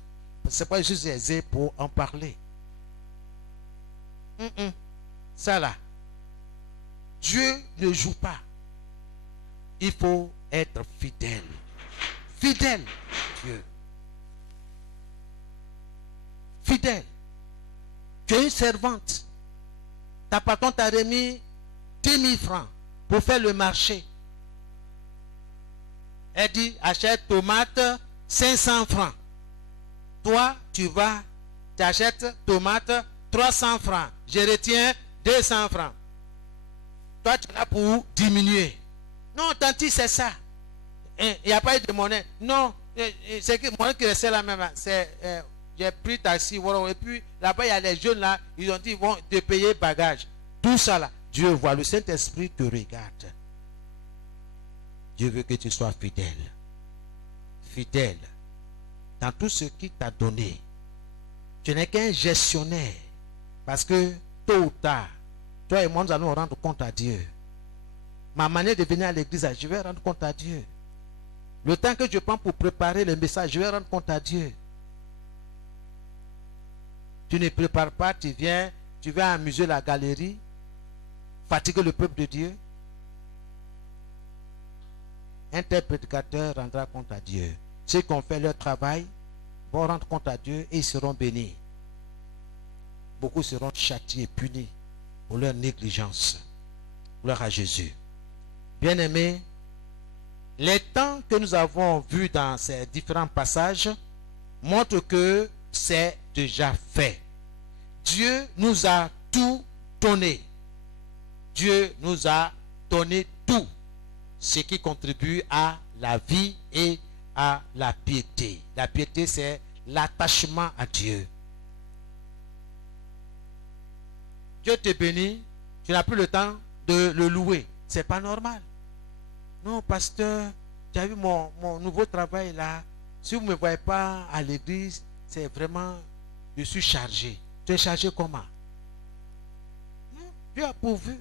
Ce n'est pas juste aisé pour en parler. Ça là, Dieu ne joue pas. Il faut être fidèle. Fidèle, Dieu. Fidèle. Tu es une servante. Ta patron t'a remis 10 000 francs pour faire le marché. Elle dit, achète tomate 500 francs. Toi, tu achètes tomate 300 francs. Je retiens 200 francs. Toi, tu es là pour diminuer. Non, tanti, c'est ça. Il n'y a pas eu de monnaie. Non, c'est que monnaie qui restait là même. J'ai pris taxi. Et puis, là-bas, il y a les jeunes là. Ils ont dit, ils vont te payer bagage. Tout ça là. Dieu voit. Le Saint-Esprit te regarde. Dieu veut que tu sois fidèle. Fidèle. Dans tout ce qu'il t'a donné. Tu n'es qu'un gestionnaire. Parce que, tôt ou tard, toi et moi, nous allons rendre compte à Dieu. Ma manière de venir à l'église, je vais rendre compte à Dieu. Le temps que je prends pour préparer le message, je vais rendre compte à Dieu. Tu ne prépares pas, tu vas amuser la galerie, fatiguer le peuple de Dieu. Un tel prédicateur rendra compte à Dieu. Ceux qui ont fait leur travail vont rendre compte à Dieu et ils seront bénis. Beaucoup seront châtiés, punis pour leur négligence. Gloire à Jésus. Bien-aimés, les temps que nous avons vus dans ces différents passages montrent que c'est déjà fait. Dieu nous a tout donné. Dieu nous a donné tout, ce qui contribue à la vie et à la piété. La piété, c'est l'attachement à Dieu. Dieu te bénit, tu n'as plus le temps de le louer. C'est pas normal. Non, pasteur, tu as vu mon nouveau travail là. Si vous ne me voyez pas à l'église, c'est vraiment, je suis chargé. Tu es chargé comment? Non, Dieu a pourvu.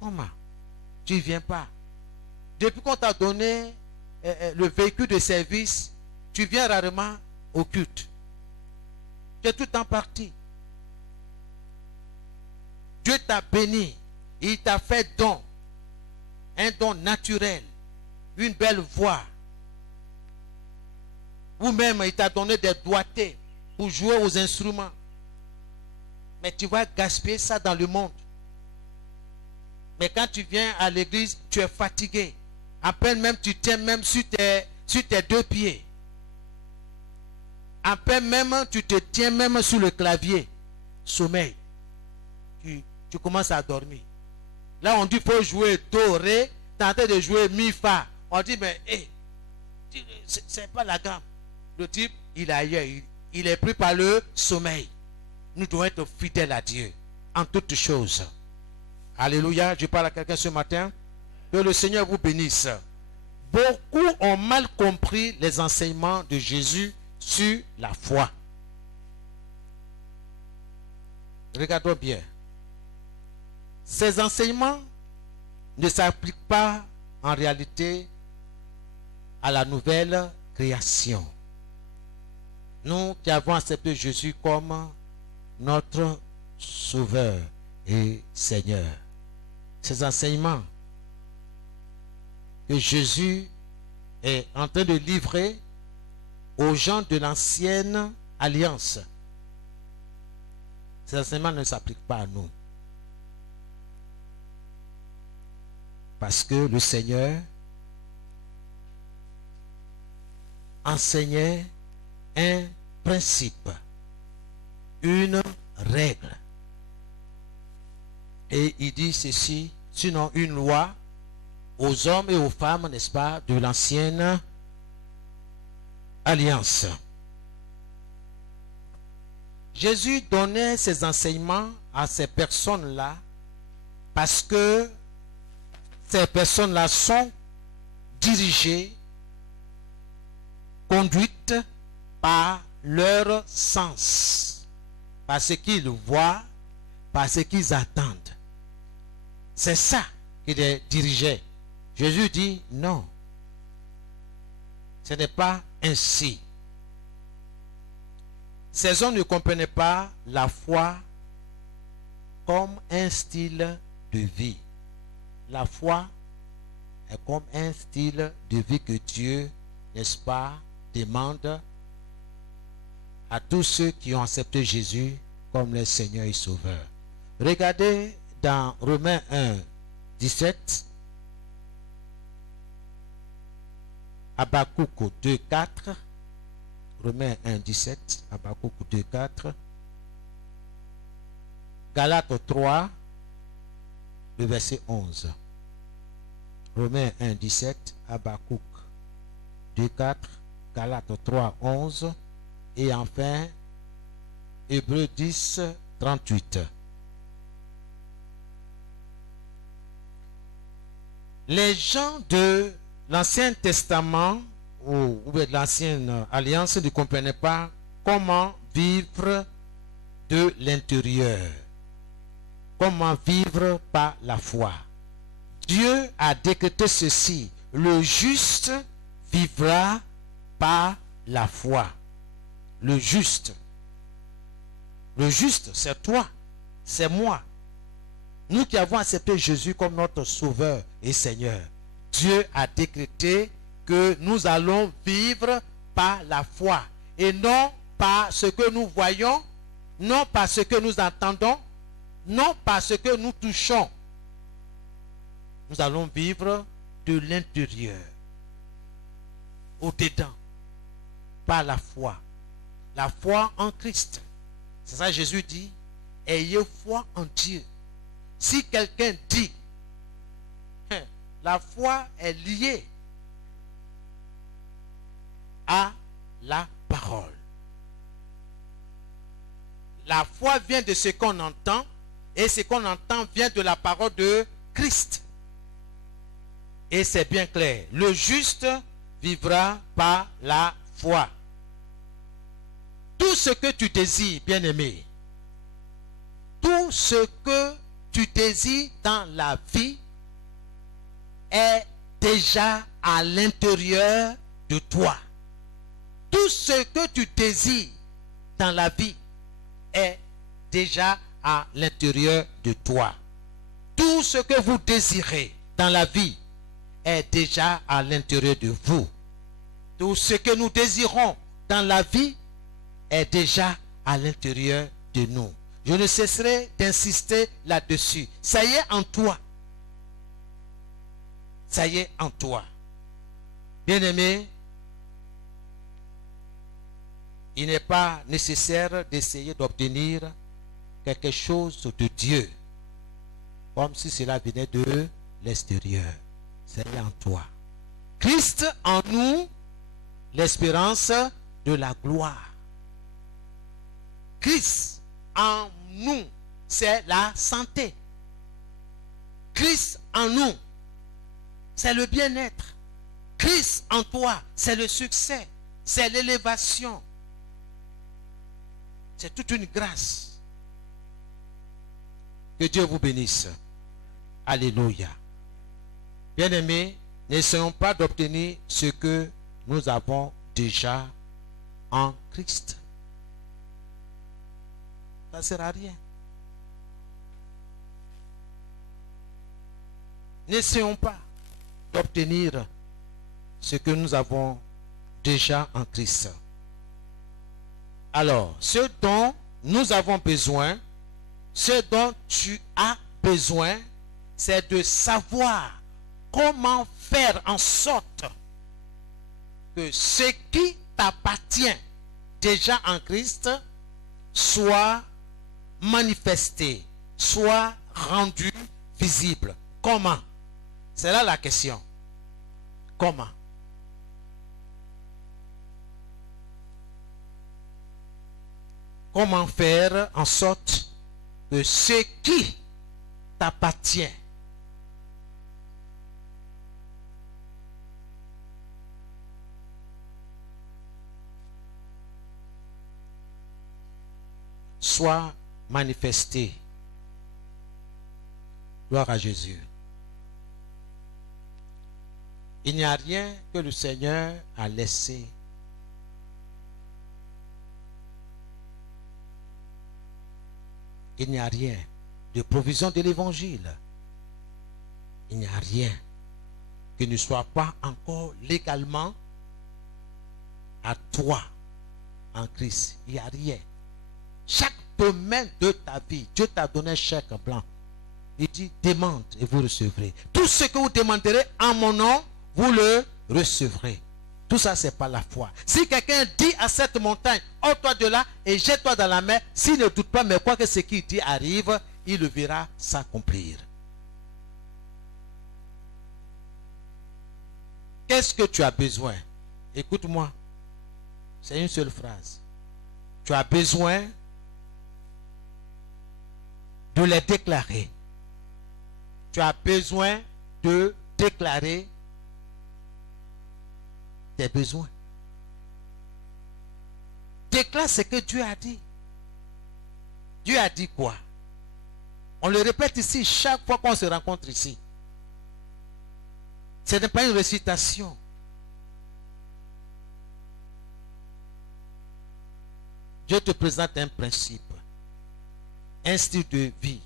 Comment? Tu ne viens pas. Depuis qu'on t'a donné le véhicule de service, tu viens rarement au culte. Tu es tout le temps parti. Dieu t'a béni. Il t'a fait don. Un don naturel. Une belle voix. Ou même il t'a donné des doigtés pour jouer aux instruments. Mais tu vas gaspiller ça dans le monde. Mais quand tu viens à l'église, tu es fatigué. À peine même tu tiens même sur tes deux pieds. À peine même tu te tiens même sur le clavier. Sommeil. Tu commences à dormir. Là on dit qu'il faut jouer do, ré. Tu es en train de jouer mi, fa. On dit mais c'est pas la gamme. Le type il est ailleurs. Il est pris par le sommeil. Nous devons être fidèles à Dieu en toutes choses. Alléluia. Je parle à quelqu'un ce matin. Que le Seigneur vous bénisse. Beaucoup ont mal compris les enseignements de Jésus sur la foi. Regardons bien. Ces enseignements ne s'appliquent pas en réalité à la nouvelle création. Nous qui avons accepté Jésus comme notre Sauveur et Seigneur. Ces enseignements que Jésus est en train de livrer aux gens de l'ancienne alliance. Ces enseignements ne s'appliquent pas à nous. Parce que le Seigneur enseignait un principe, une règle. Et il dit ceci, sinon une loi aux hommes et aux femmes, n'est-ce pas, de l'ancienne alliance. Jésus donnait ses enseignements à ces personnes-là parce que ces personnes-là sont dirigées, conduites par leur sens, par ce qu'ils voient, par ce qu'ils attendent. C'est ça qui les dirigeait. Jésus dit non. Ce n'est pas ainsi. Ces hommes ne comprenaient pas la foi comme un style de vie. La foi est comme un style de vie que Dieu, n'est-ce pas, demande à tous ceux qui ont accepté Jésus comme leur Seigneur et Sauveur. Regardez dans Romains 1, 17, Habakkuk 2, 4, Romains 1, 17, Habakkuk 2, 4, Galates 3, le verset 11. Romains 1, 17, Habakkuk 2, 4, Galates 3, 11 et enfin Hébreux 10, 38. Les gens de l'Ancien Testament ou de l'Ancienne Alliance ne comprenaient pas comment vivre de l'intérieur. Comment vivre par la foi. Dieu a décrété ceci. Le juste vivra par la foi. Le juste. Le juste, c'est toi. C'est moi. Nous qui avons accepté Jésus comme notre Sauveur et Seigneur. Dieu a décrété que nous allons vivre par la foi. Et non par ce que nous voyons, non par ce que nous entendons, non par ce que nous touchons. Nous allons vivre de l'intérieur, au-dedans, par la foi. La foi en Christ. C'est ça Jésus dit, ayez foi en Dieu. Si quelqu'un dit, la foi est liée à la parole. La foi vient de ce qu'on entend et ce qu'on entend vient de la parole de Christ. Et c'est bien clair. Le juste vivra par la foi. Tout ce que tu désires, bien-aimé, tout ce que tu désires dans la vie est déjà à l'intérieur de toi. Tout ce que tu désires dans la vie est déjà à l'intérieur de toi. Tout ce que vous désirez dans la vie est déjà à l'intérieur de vous. Tout ce que nous désirons dans la vie est déjà à l'intérieur de nous. Je ne cesserai d'insister là-dessus. Ça y est en toi. Ça y est en toi. Bien-aimé, il n'est pas nécessaire d'essayer d'obtenir quelque chose de Dieu, comme si cela venait de l'extérieur. C'est en toi. Christ en nous, l'espérance de la gloire. Christ en nous, c'est la santé. Christ en nous, c'est le bien-être. Christ en toi, c'est le succès, c'est l'élévation. C'est toute une grâce. Que Dieu vous bénisse. Alléluia. Bien-aimés, n'essayons pas d'obtenir ce que nous avons déjà en Christ. Ça ne sert à rien. N'essayons pas d'obtenir ce que nous avons déjà en Christ. Alors, ce dont nous avons besoin, ce dont tu as besoin, c'est de savoir comment faire en sorte que ce qui t'appartient déjà en Christ soit manifesté, soit rendu visible. Comment? C'est là la question. Comment? Comment faire en sorte que ce qui t'appartient soit manifesté. Gloire à Jésus. Il n'y a rien que le Seigneur a laissé. Il n'y a rien de provision de l'évangile. Il n'y a rien qui ne soit pas encore légalement à toi en Christ. Il n'y a rien. Chaque domaine de ta vie, Dieu t'a donné un chèque blanc. Il dit, demande et vous recevrez. Tout ce que vous demanderez en mon nom, vous le recevrez. Tout ça, c'est par la foi. Si quelqu'un dit à cette montagne, ôte-toi de là et jette-toi dans la mer, s'il ne doute pas, mais quoi que ce qu'il dit arrive, il le verra s'accomplir. Qu'est-ce que tu as besoin? Écoute-moi. C'est une seule phrase. Tu as besoin de les déclarer. Tu as besoin de déclarer tes besoins. Déclare ce que Dieu a dit. Dieu a dit quoi? On le répète ici chaque fois qu'on se rencontre ici. Ce n'est pas une récitation. Dieu te présente un principe, un style de vie.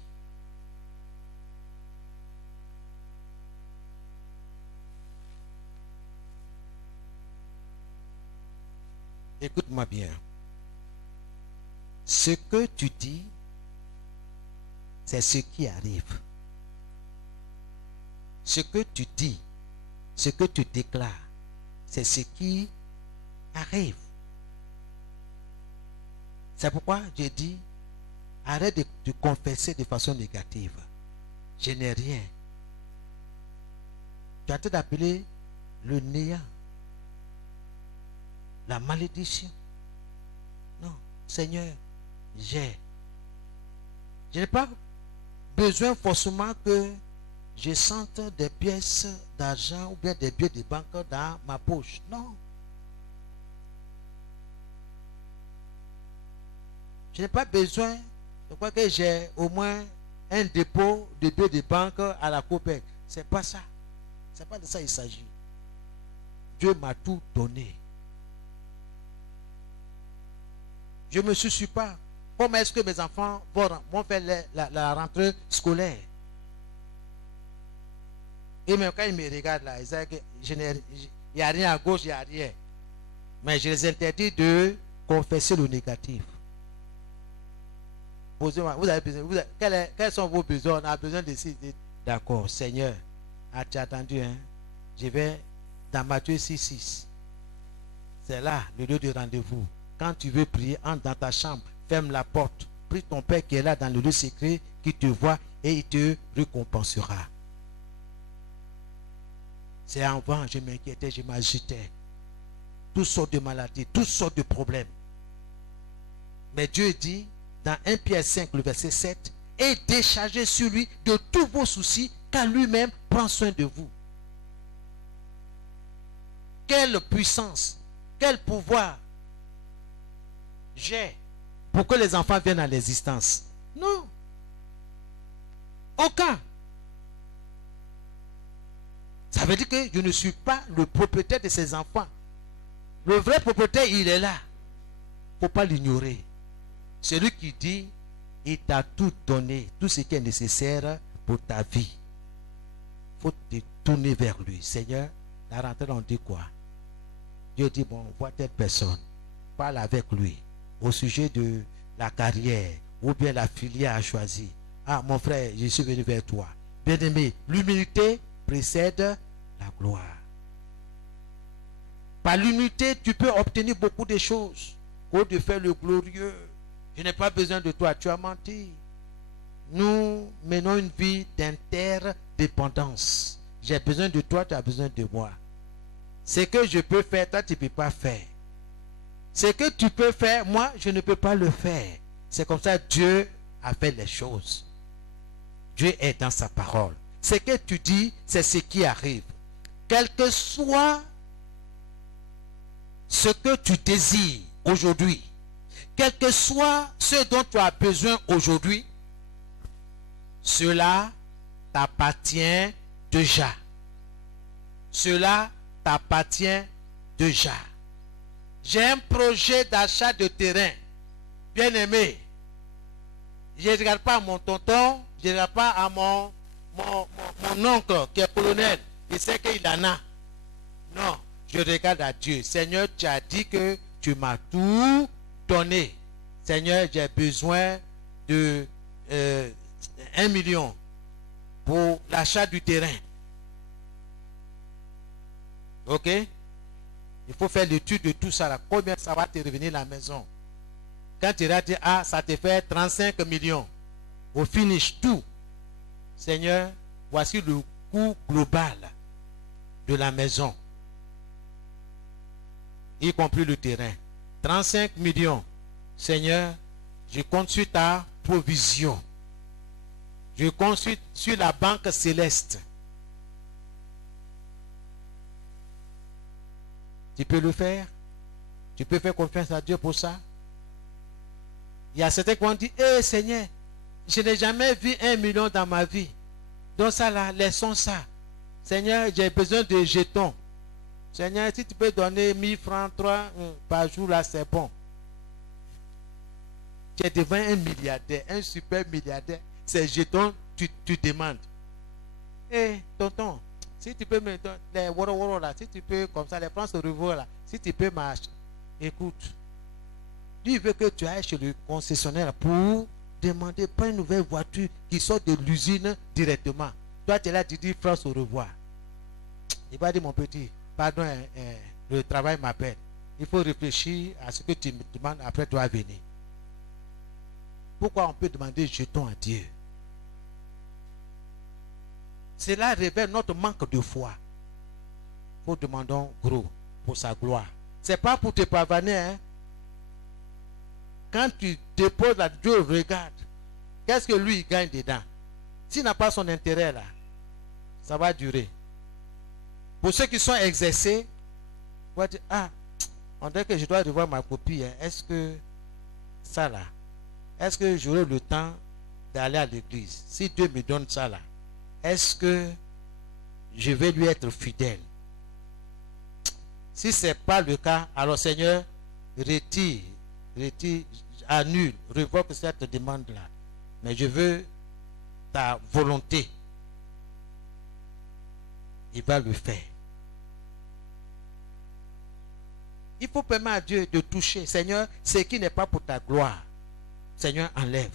Écoute-moi bien. Ce que tu dis, c'est ce qui arrive. Ce que tu dis, ce que tu déclares, c'est ce qui arrive. C'est pourquoi j'ai dit, arrête de confesser de façon négative. Je n'ai rien. Tu as été d'appeler le néant, la malédiction. Non, Seigneur, j'ai. Je n'ai pas besoin forcément que je sente des pièces d'argent ou bien des billets de banque dans ma poche. Non. Je n'ai pas besoin. Je crois que j'ai au moins un dépôt de billets de banque à la COPEC. C'est pas ça. C'est pas de ça qu'il s'agit. Dieu m'a tout donné. Je ne me soucie pas. Comment est-ce que mes enfants vont faire la rentrée scolaire? Et même quand ils me regardent là, ils disent qu'il n'y a rien à gauche, il n'y a rien. Mais je les interdis de confesser le négatif. Posez-moi, vous avez besoin, quels sont vos besoins? On a besoin de ci. D'accord, Seigneur, as-tu attendu? Hein? Je vais dans Matthieu 6,6. C'est là le lieu de rendez-vous. Quand tu veux prier, entre dans ta chambre, ferme la porte, prie ton Père qui est là dans le lieu secret, qui te voit et il te récompensera. C'est avant, je m'inquiétais, je m'agitais. Toutes sortes de maladies, toutes sortes de problèmes. Mais Dieu dit, dans 1 Pierre 5, le verset 7, et déchargez sur lui de tous vos soucis, car lui-même prend soin de vous. Quelle puissance, quel pouvoir j'ai pour que les enfants viennent à l'existence? Non. Aucun. Ça veut dire que je ne suis pas le propriétaire de ces enfants. Le vrai propriétaire, il est là. Il ne faut pas l'ignorer. Celui qui dit, il t'a tout donné, tout ce qui est nécessaire pour ta vie. Il faut te tourner vers lui. Seigneur, la rentrée, on dit quoi? Dieu dit, bon, vois telle personne. Parle avec lui au sujet de la carrière ou bien la filière à choisir. Ah, mon frère, je suis venu vers toi. Bien-aimé, l'humilité précède la gloire. Par l'humilité, tu peux obtenir beaucoup de choses. Qu'au de faire le glorieux. Je n'ai pas besoin de toi, tu as menti. Nous menons une vie d'interdépendance. J'ai besoin de toi, tu as besoin de moi. Ce que je peux faire, toi, tu ne peux pas faire. Ce que tu peux faire, moi, je ne peux pas le faire. C'est comme ça que Dieu a fait les choses. Dieu est dans sa parole. Ce que tu dis, c'est ce qui arrive. Quel que soit ce que tu désires aujourd'hui, quel que soit ce dont tu as besoin aujourd'hui, cela t'appartient déjà. Cela t'appartient déjà. J'ai un projet d'achat de terrain. Bien aimé. Je ne regarde pas à mon tonton, je ne regarde pas à mon oncle qui est colonel. Il sait qu'il en a. Non, je regarde à Dieu. Seigneur, tu as dit que tu m'as tout donné. Seigneur, j'ai besoin de 1 million pour l'achat du terrain. Ok? Il faut faire l'étude de tout ça. Là. Combien ça va te revenir à la maison? Quand tu vas dire, ah, ça te fait 35 millions. Au finish, tout. Seigneur, voici le coût global de la maison. Y compris le terrain. 35 millions. Seigneur, je compte sur ta provision. Je compte sur la banque céleste. Tu peux le faire? Tu peux faire confiance à Dieu pour ça? Il y a certains qui vont dire, hé Seigneur, je n'ai jamais vu 1 million dans ma vie. Donc ça là, laissons ça. Seigneur, j'ai besoin de jetons. Seigneur, si tu peux donner 1000 francs, 3 par jour, là, c'est bon. Tu es devant un milliardaire, un super milliardaire. Ces jetons, tu demandes. Hé, tonton, si tu peux me donner les woro là, si tu peux, comme ça, les francs au revoir là, si tu peux m'acheter. Écoute, lui veut que tu ailles chez le concessionnaire pour demander pas une nouvelle voiture qui sort de l'usine directement. Toi, tu es là, tu dis France au revoir. Il va dire, mon petit, pardon, le travail m'appelle. Il faut réfléchir à ce que tu me demandes, après tu vas venir. Pourquoi on peut demander jetons à Dieu? Cela révèle notre manque de foi. Nous demandons gros pour sa gloire. Ce n'est pas pour te pavaner, hein? Quand tu déposes là, Dieu regarde. Qu'est-ce que lui il gagne dedans? S'il n'a pas son intérêt là, ça va durer. Pour ceux qui sont exercés, on va dire, ah, on dirait que je dois revoir ma copie. Hein. Est-ce que ça là, est-ce que j'aurai le temps d'aller à l'église? Si Dieu me donne ça là, est-ce que je vais lui être fidèle? Si ce n'est pas le cas, alors Seigneur, retire, annule, révoque cette demande-là. Mais je veux ta volonté. Il va le faire. Il faut permettre à Dieu de toucher. Seigneur, ce qui n'est pas pour ta gloire, Seigneur, enlève.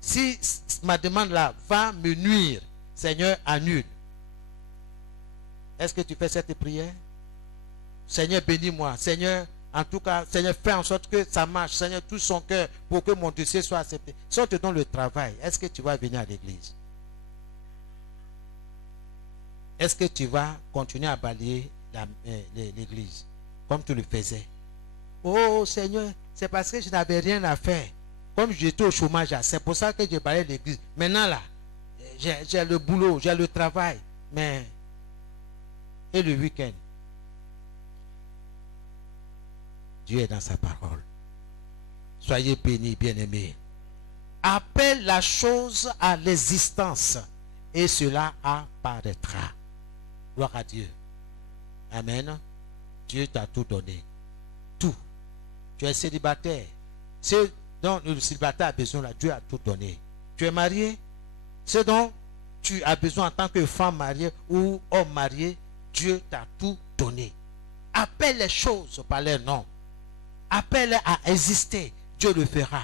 Si ma demande-là va me nuire, Seigneur, annule. Est-ce que tu fais cette prière? Seigneur, bénis-moi. Seigneur, en tout cas, Seigneur, fais en sorte que ça marche. Seigneur, touche son cœur pour que mon dossier soit accepté. Si on te donne le travail, est-ce que tu vas venir à l'église? Est-ce que tu vas continuer à balayer l'église comme tu le faisais? Oh Seigneur, c'est parce que je n'avais rien à faire. Comme j'étais au chômage, c'est pour ça que j'ai balayé l'église. Maintenant là, j'ai le boulot, j'ai le travail. Mais, et le week-end? Dieu est dans sa parole. Soyez bénis, bien-aimés. Appelle la chose à l'existence et cela apparaîtra. Gloire à Dieu. Amen. Dieu t'a tout donné. Tout. Tu es célibataire. Ce dont le célibataire a besoin, là, Dieu a tout donné. Tu es marié. Ce dont tu as besoin en tant que femme mariée ou homme marié, Dieu t'a tout donné. Appelle les choses par leur nom. Appelle à exister. Dieu le fera.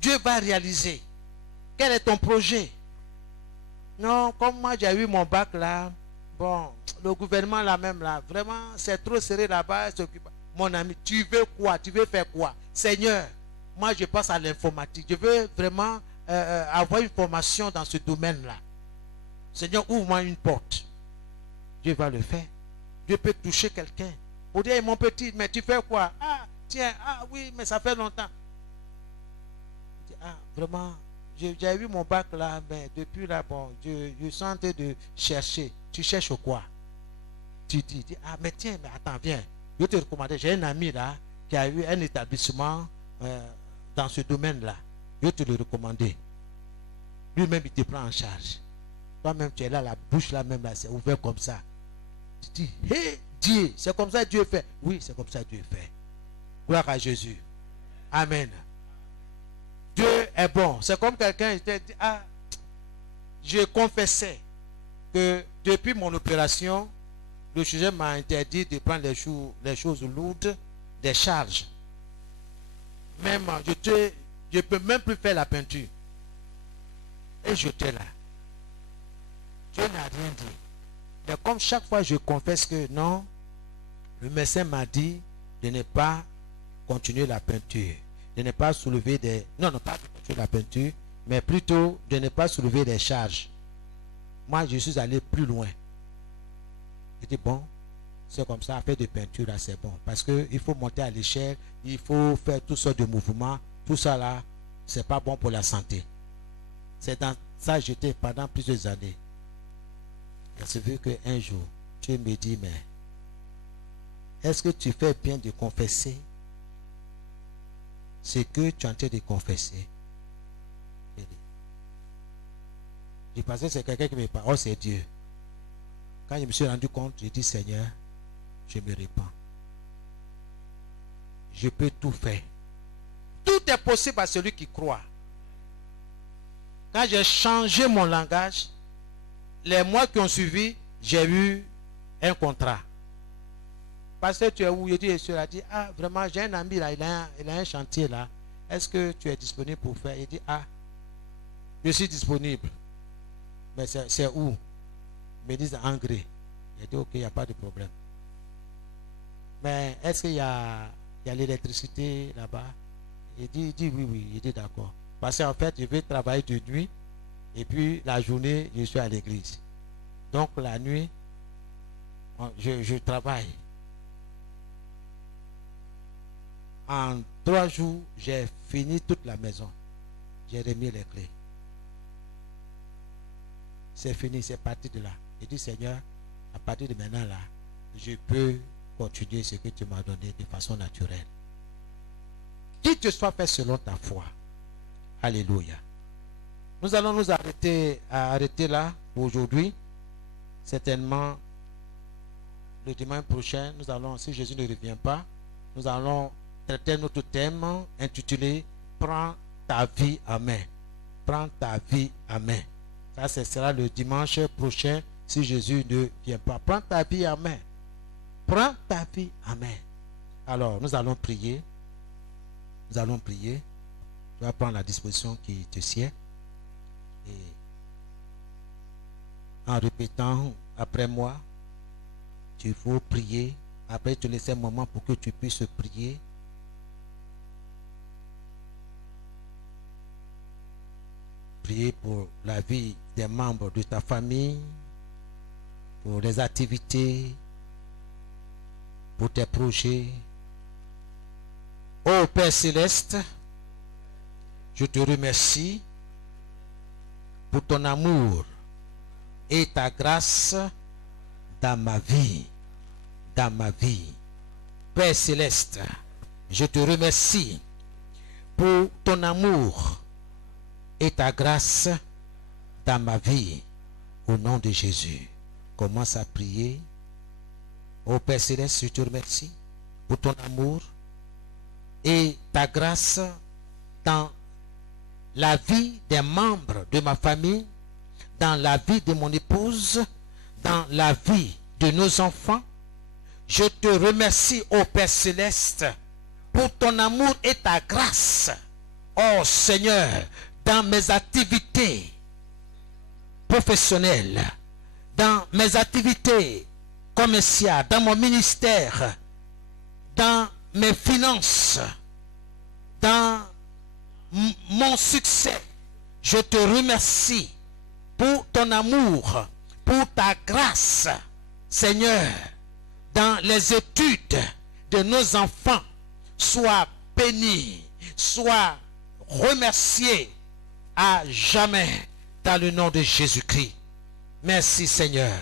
Dieu va réaliser. Quel est ton projet? Non, comme moi j'ai eu mon bac là, bon, le gouvernement là même là, vraiment c'est trop serré là-bas. Mon ami, tu veux quoi? Tu veux faire quoi? Seigneur, moi je passe à l'informatique. Je veux vraiment avoir une formation dans ce domaine-là. Seigneur, ouvre-moi une porte. Dieu va le faire. Dieu peut toucher quelqu'un. Pour dire, mon petit, mais tu fais quoi? Ah, tiens, ah oui, mais ça fait longtemps. Ah, vraiment, j'ai eu mon bac là, mais depuis là, bon, je suis en train de chercher. Tu cherches quoi? Tu dis, ah, mais tiens, mais attends, viens. Je te recommande, j'ai un ami là, qui a eu un établissement dans ce domaine-là. Je te le recommander. Lui-même, il te prend en charge. Toi-même, tu es là, la bouche là même, là, c'est ouvert comme ça. Tu dis, hé, Dieu, c'est comme ça que Dieu fait. Oui, c'est comme ça que Dieu fait. Gloire à Jésus. Amen. Dieu est bon. C'est comme quelqu'un qui dit, ah, je confessais que depuis mon opération, le sujet m'a interdit de prendre les choses lourdes, des charges. Même, je ne peux même plus faire la peinture. Et j'étais là. Dieu n'a rien dit. Mais comme chaque fois je confesse que non, le médecin m'a dit de ne pas continuer la peinture. De ne pas soulever des... Non, pas de continuer la peinture, mais plutôt de ne pas soulever des charges. Moi, je suis allé plus loin. J'étais bon, c'est comme ça, faire de peinture là, c'est bon. Parce qu'il faut monter à l'échelle, il faut faire toutes sortes de mouvements. Tout ça là, c'est pas bon pour la santé. C'est dans ça que j'étais pendant plusieurs années. J'ai vu qu'un jour, Dieu me dit, mais est-ce que tu fais bien de confesser ce que tu es en train de confesser? Je pensais que c'est quelqu'un qui me parle. Oh, c'est Dieu. Quand je me suis rendu compte, j'ai dit, Seigneur, je me répands. Je peux tout faire. Tout est possible à celui qui croit. Quand j'ai changé mon langage, les mois qui ont suivi, j'ai eu un contrat. Parce que tu es où? Il a dit, ah, vraiment, j'ai un ami là, il a un chantier là. Est-ce que tu es disponible pour faire? Il dit, ah, je suis disponible. Mais c'est où? Il me dit, en Gré. Il dit, ok, il n'y a pas de problème. Mais est-ce qu'il y a l'électricité là-bas? Il dit oui. Il dit, d'accord. Parce qu'en fait, je vais travailler de nuit. Et puis, la journée, je suis à l'église. Donc, la nuit, je travaille. En 3 jours, j'ai fini toute la maison. J'ai remis les clés. c'est fini, c'est parti de là. Et dis, Seigneur, à partir de maintenant là, je peux continuer ce que tu m'as donné de façon naturelle. Qu'il te soit fait selon ta foi. Alléluia. Nous allons nous arrêter là pour aujourd'hui. Certainement, le dimanche prochain, nous allons, si Jésus ne revient pas, nous allons traiter notre thème intitulé « Prends ta vie en main ». Prends ta vie en main. Ça, ce sera le dimanche prochain si Jésus ne vient pas. Prends ta vie en main. Prends ta vie en main. Alors, nous allons prier. Nous allons prier. Tu vas prendre la disposition qui te sied. Et en répétant après moi, tu faut prier. Après, te laisser un moment pour que tu puisses prier. Prier pour la vie des membres de ta famille, pour les activités, pour tes projets. Ô Père Céleste, je te remercie pour ton amour et ta grâce dans ma vie. Dans ma vie. Père Céleste, je te remercie pour ton amour et ta grâce dans ma vie, au nom de Jésus. Commence à prier. Ô Père Céleste, je te remercie pour ton amour et ta grâce dans la vie des membres de ma famille, dans la vie de mon épouse, dans la vie de nos enfants. Je te remercie, ô Père Céleste, pour ton amour et ta grâce. Oh Seigneur, dans mes activités professionnelles, dans mes activités commerciales, dans mon ministère, dans mes finances, dans mon succès, je te remercie pour ton amour, pour ta grâce, Seigneur, dans les études de nos enfants. Sois béni, sois remercié à jamais dans le nom de Jésus-Christ. Merci Seigneur.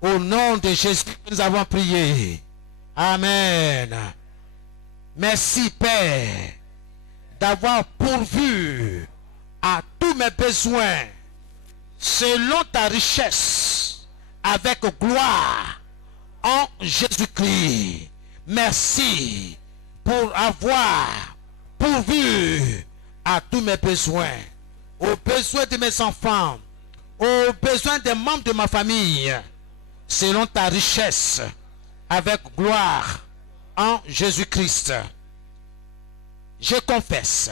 Au nom de Jésus, nous avons prié. Amen. Merci Père d'avoir pourvu à tous mes besoins selon ta richesse avec gloire en Jésus-Christ. Merci pour avoir pourvu à tous mes besoins, aux besoins de mes enfants, aux besoins des membres de ma famille, selon ta richesse, avec gloire en Jésus-Christ. Je confesse,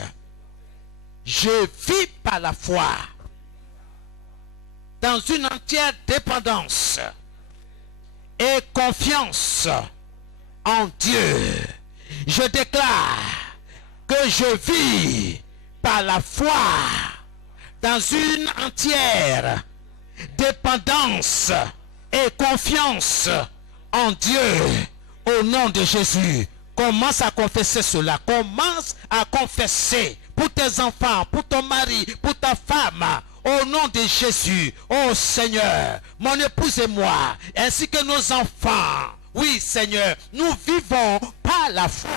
je vis par la foi dans une entière dépendance et confiance en Dieu. Je déclare que je vis par la foi dans une entière dépendance et confiance en Dieu au nom de Jésus. Commence à confesser cela. Commence à confesser pour tes enfants, pour ton mari, pour ta femme. Au nom de Jésus, oh Seigneur, mon épouse et moi, ainsi que nos enfants. Oui, Seigneur, nous vivons par la foi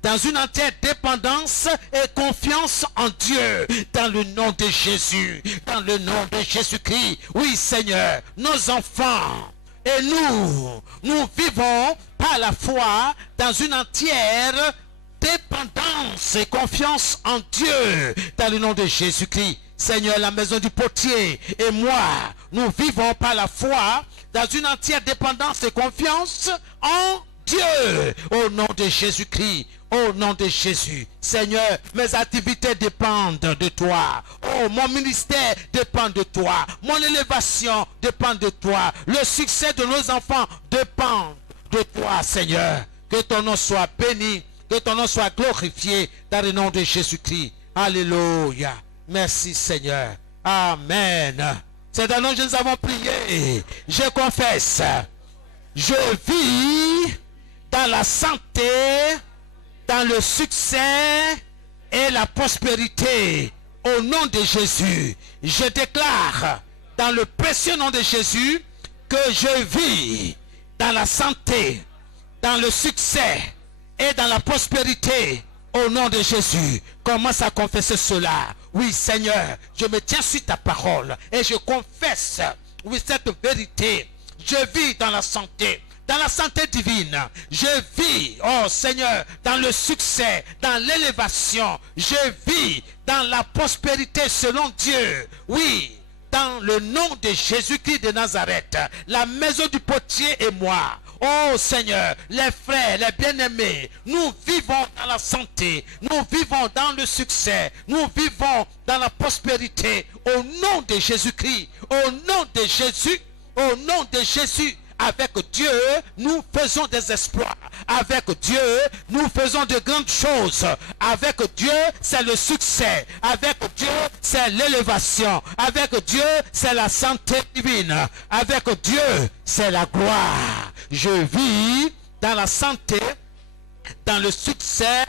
dans une entière dépendance et confiance en Dieu. Dans le nom de Jésus, dans le nom de Jésus-Christ. Oui, Seigneur, nos enfants et nous vivons par la foi dans une entière dépendance et confiance en Dieu. Dans le nom de Jésus-Christ. Seigneur, la maison du potier et moi, nous vivons par la foi dans une entière dépendance et confiance en Dieu. Au nom de Jésus-Christ, au nom de Jésus. Seigneur, mes activités dépendent de toi. Oh, mon ministère dépend de toi. Mon élévation dépend de toi. Le succès de nos enfants dépend de toi, Seigneur. Que ton nom soit béni, que ton nom soit glorifié dans le nom de Jésus-Christ. Alléluia. Merci Seigneur. Amen. C'est dans le nom que nous avons prié. Je confesse. Je vis dans la santé, dans le succès et la prospérité. Au nom de Jésus, je déclare dans le précieux nom de Jésus, que je vis dans la santé, dans le succès et dans la prospérité au nom de Jésus. Commence à confesser cela. Oui, Seigneur, je me tiens sur ta parole et je confesse, oui, cette vérité. Je vis dans la santé divine. Je vis, oh Seigneur, dans le succès, dans l'élévation. Je vis dans la prospérité selon Dieu. Oui, dans le nom de Jésus-Christ de Nazareth, la maison du potier et moi. Oh Seigneur, les frères, les bien-aimés, nous vivons dans la santé, nous vivons dans le succès, nous vivons dans la prospérité au nom de Jésus-Christ, au nom de Jésus, au nom de Jésus. Avec Dieu, nous faisons des exploits. Avec Dieu, nous faisons de grandes choses. Avec Dieu, c'est le succès. Avec Dieu, c'est l'élévation. Avec Dieu, c'est la santé divine. Avec Dieu, c'est la gloire. Je vis dans la santé, dans le succès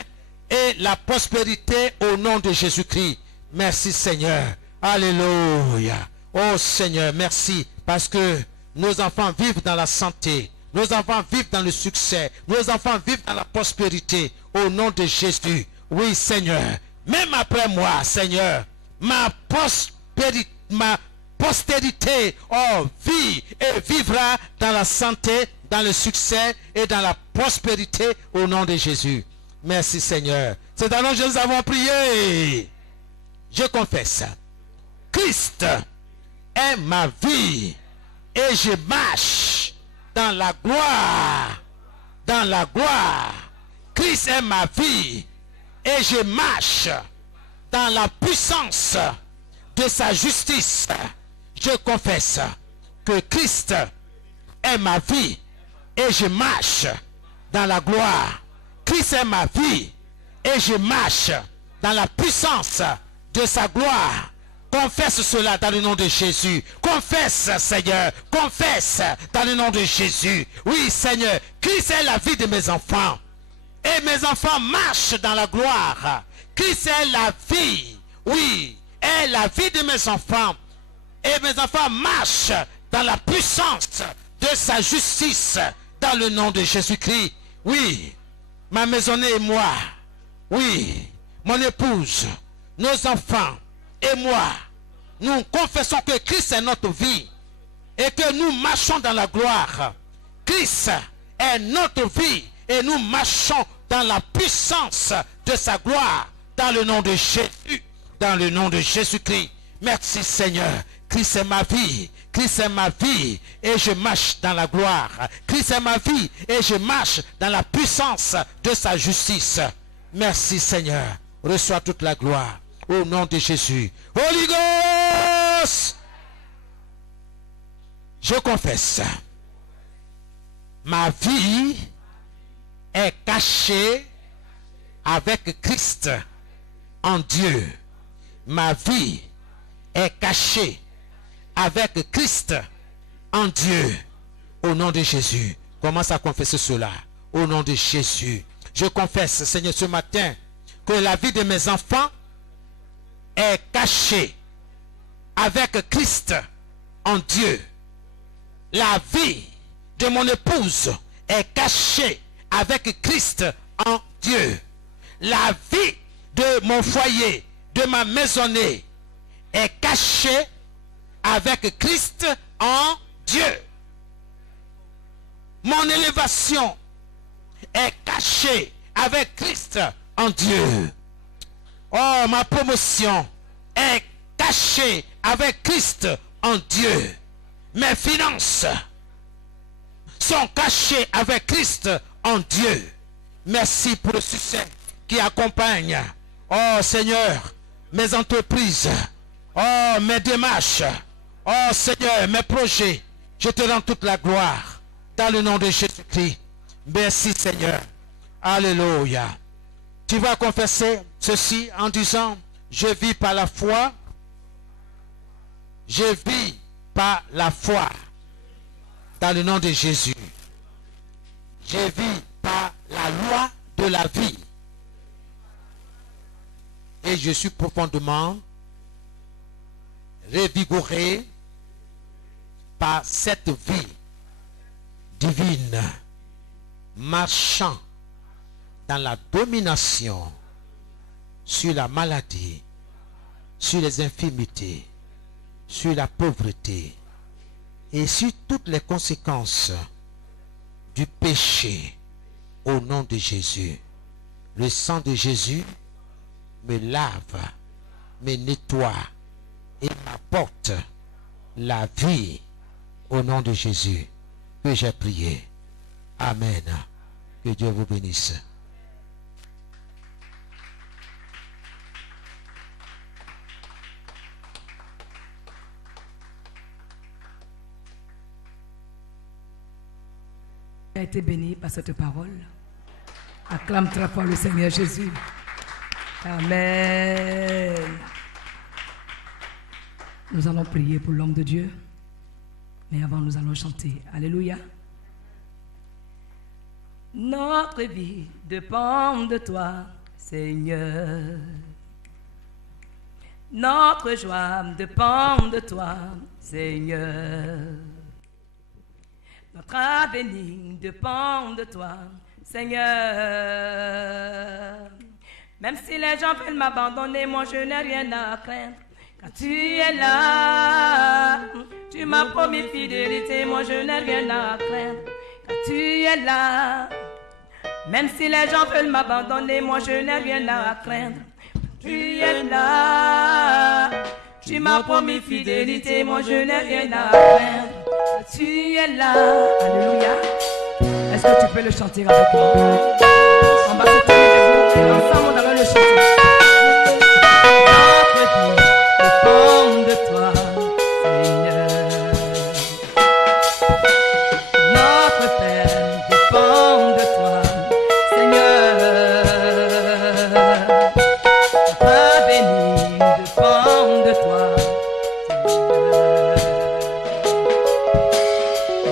et la prospérité au nom de Jésus-Christ. Merci Seigneur. Alléluia. Oh Seigneur, merci parce que nos enfants vivent dans la santé. Nos enfants vivent dans le succès. Nos enfants vivent dans la prospérité. Au nom de Jésus. Oui, Seigneur. Même après moi, Seigneur, ma postérité, oh, vit et vivra dans la santé, dans le succès et dans la prospérité au nom de Jésus. Merci, Seigneur. C'est dans le nom que nous avons prié. Je confesse. Christ est ma vie. Et je marche dans la gloire. Dans la gloire. Christ est ma vie. Et je marche dans la puissance de sa justice. Je confesse que Christ est ma vie. Et je marche dans la gloire. Christ est ma vie. Et je marche dans la puissance de sa gloire. Confesse cela dans le nom de Jésus. Confesse, Seigneur. Confesse dans le nom de Jésus. Oui, Seigneur. Christ est la vie de mes enfants. Et mes enfants marchent dans la gloire. Christ est la vie. Oui, est la vie de mes enfants. Et mes enfants marchent dans la puissance de sa justice. Dans le nom de Jésus-Christ. Oui, ma maisonnée et moi. Oui, mon épouse, nos enfants. Et moi, nous confessons que Christ est notre vie et que nous marchons dans la gloire. Christ est notre vie et nous marchons dans la puissance de sa gloire dans le nom de Jésus, dans le nom de Jésus-Christ. Merci Seigneur. Christ est ma vie. Christ est ma vie et je marche dans la gloire. Christ est ma vie et je marche dans la puissance de sa justice. Merci Seigneur. Reçois toute la gloire. Au nom de Jésus. Holy Ghost. Je confesse. Ma vie est cachée avec Christ en Dieu. Ma vie est cachée avec Christ en Dieu. Au nom de Jésus. Commence à confesser cela. Au nom de Jésus. Je confesse, Seigneur, ce matin, que la vie de mes enfants est caché avec Christ en Dieu. La vie de mon épouse est cachée avec Christ en Dieu. La vie de mon foyer, de ma maisonnée est cachée avec Christ en Dieu. Mon élévation est cachée avec Christ en Dieu. Oh, ma promotion est cachée avec Christ en Dieu. Mes finances sont cachées avec Christ en Dieu. Merci pour le succès qui accompagne, oh Seigneur, mes entreprises, oh mes démarches, oh Seigneur, mes projets. Je te rends toute la gloire dans le nom de Jésus-Christ. Merci Seigneur. Alléluia. Tu vas confesser ceci en disant, je vis par la foi. Je vis par la foi. Dans le nom de Jésus. Je vis par la loi de la vie. Et je suis profondément revigoré par cette vie divine, marchant dans la domination sur la maladie, sur les infirmités, sur la pauvreté et sur toutes les conséquences du péché au nom de Jésus. Le sang de Jésus me lave, me nettoie et m'apporte la vie au nom de Jésus que j'ai prié. Amen. Que Dieu vous bénisse. Tu as été béni par cette parole. Acclame très fort le Seigneur Jésus. Amen. Nous allons prier pour l'homme de Dieu. Mais avant, nous allons chanter. Alléluia. Notre vie dépend de toi, Seigneur. Notre joie dépend de toi, Seigneur. Notre avenir dépend de toi, Seigneur. Même si les gens veulent m'abandonner, moi je n'ai rien à craindre. Quand tu es là, tu m'as promis fidélité, moi je n'ai rien à craindre. Quand tu es là, même si les gens veulent m'abandonner, moi je n'ai rien à craindre. Tu es là, tu m'as promis fidélité, moi je n'ai rien à craindre. Tu es là, alléluia. Est-ce que tu peux le chanter avec moi? On va se tourner debout et ensemble on va le chanter. Notre vie dépend de toi, Seigneur. Notre peine dépend de toi, Seigneur. Notre avenir dépend de toi, Seigneur.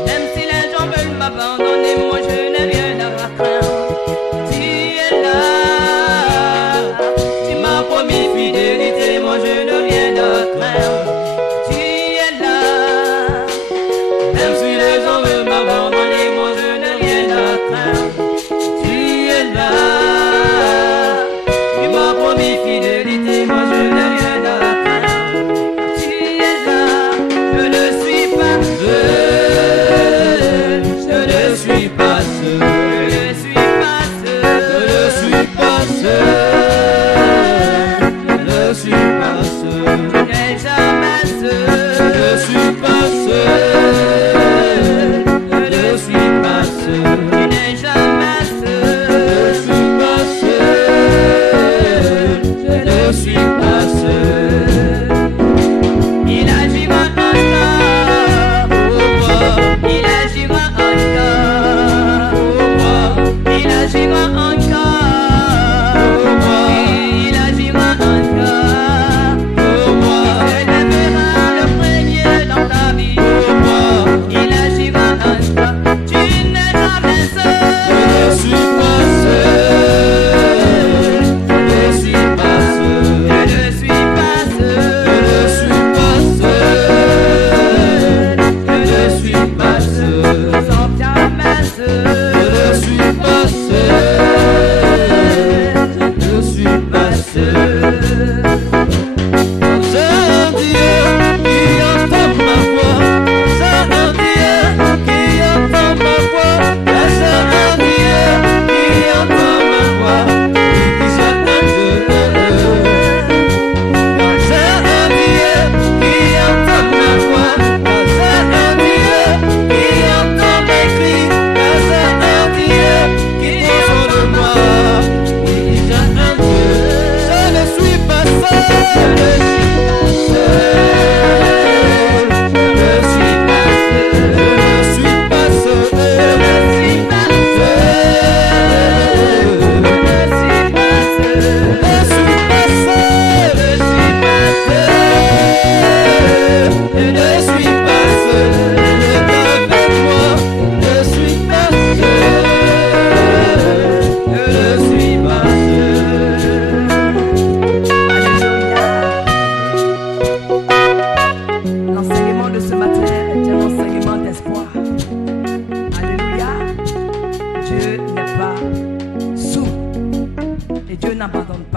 Même si les gens veulent m'abandonner, moi je n'ai rien à craindre. Tu es là,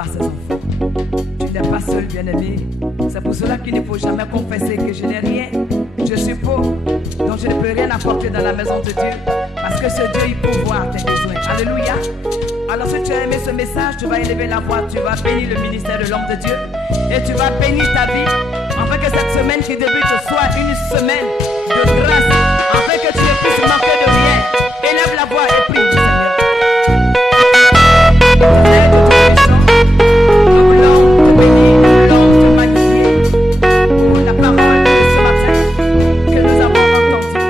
ses enfants. Tu n'es pas seul, bien-aimé. C'est pour cela qu'il ne faut jamais confesser que je n'ai rien. Je suis pauvre, donc je ne peux rien apporter dans la maison de Dieu. Parce que ce Dieu, il peut voir tes besoins. Alléluia. Alors si tu as aimé ce message, tu vas élever la voix, tu vas bénir le ministère de l'homme de Dieu. Et tu vas bénir ta vie, afin que cette semaine qui débute soit une semaine de grâce, afin que tu ne puisses manquer de rien. Élève la voix et prie, Seigneur. Nous voulons te bénir, nous voulons te magnifier pour la parole de ce matin que nous avons entendue.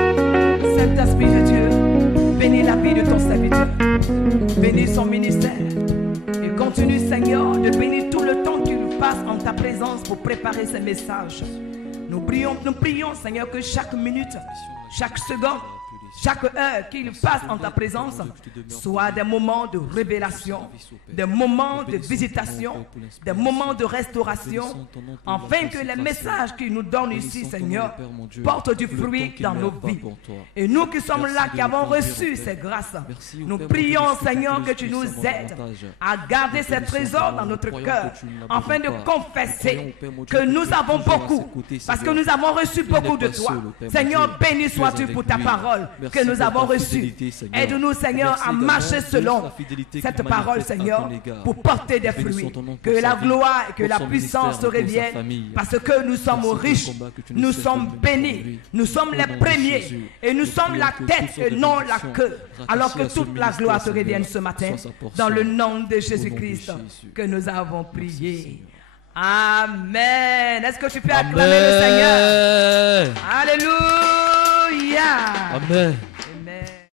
Saint-Esprit de Dieu, bénis la vie de ton serviteur, bénis son ministère et continue, Seigneur, de bénir tout le temps qu'il passe en ta présence pour préparer ces messages. Nous prions, Seigneur, que chaque minute, chaque seconde, chaque heure qu'il passe en ta présence soit des moments de révélation, des moments de visitation, des moments de restauration, afin que les messages qu'il nous donne ici, Seigneur, portent du fruit dans nos vies. Et nous qui sommes là, qui avons reçu ces grâces, nous prions, Seigneur, que tu nous aides à garder ces trésors dans notre cœur, afin de confesser que nous avons beaucoup, parce que nous avons reçu beaucoup de toi. Seigneur, béni sois-tu pour ta parole que nous avons reçue. Aide-nous, Seigneur, à marcher selon cette parole, Seigneur, pour porter des fruits. Que la gloire et que la puissance te reviennent, parce que nous sommes riches, nous sommes bénis, nous sommes les premiers, et nous sommes la tête et non la queue. Alors que toute la gloire te revienne ce matin, dans le nom de Jésus-Christ que nous avons prié. Amen. Est-ce que tu peux acclamer le Seigneur? Alléluia. Amen.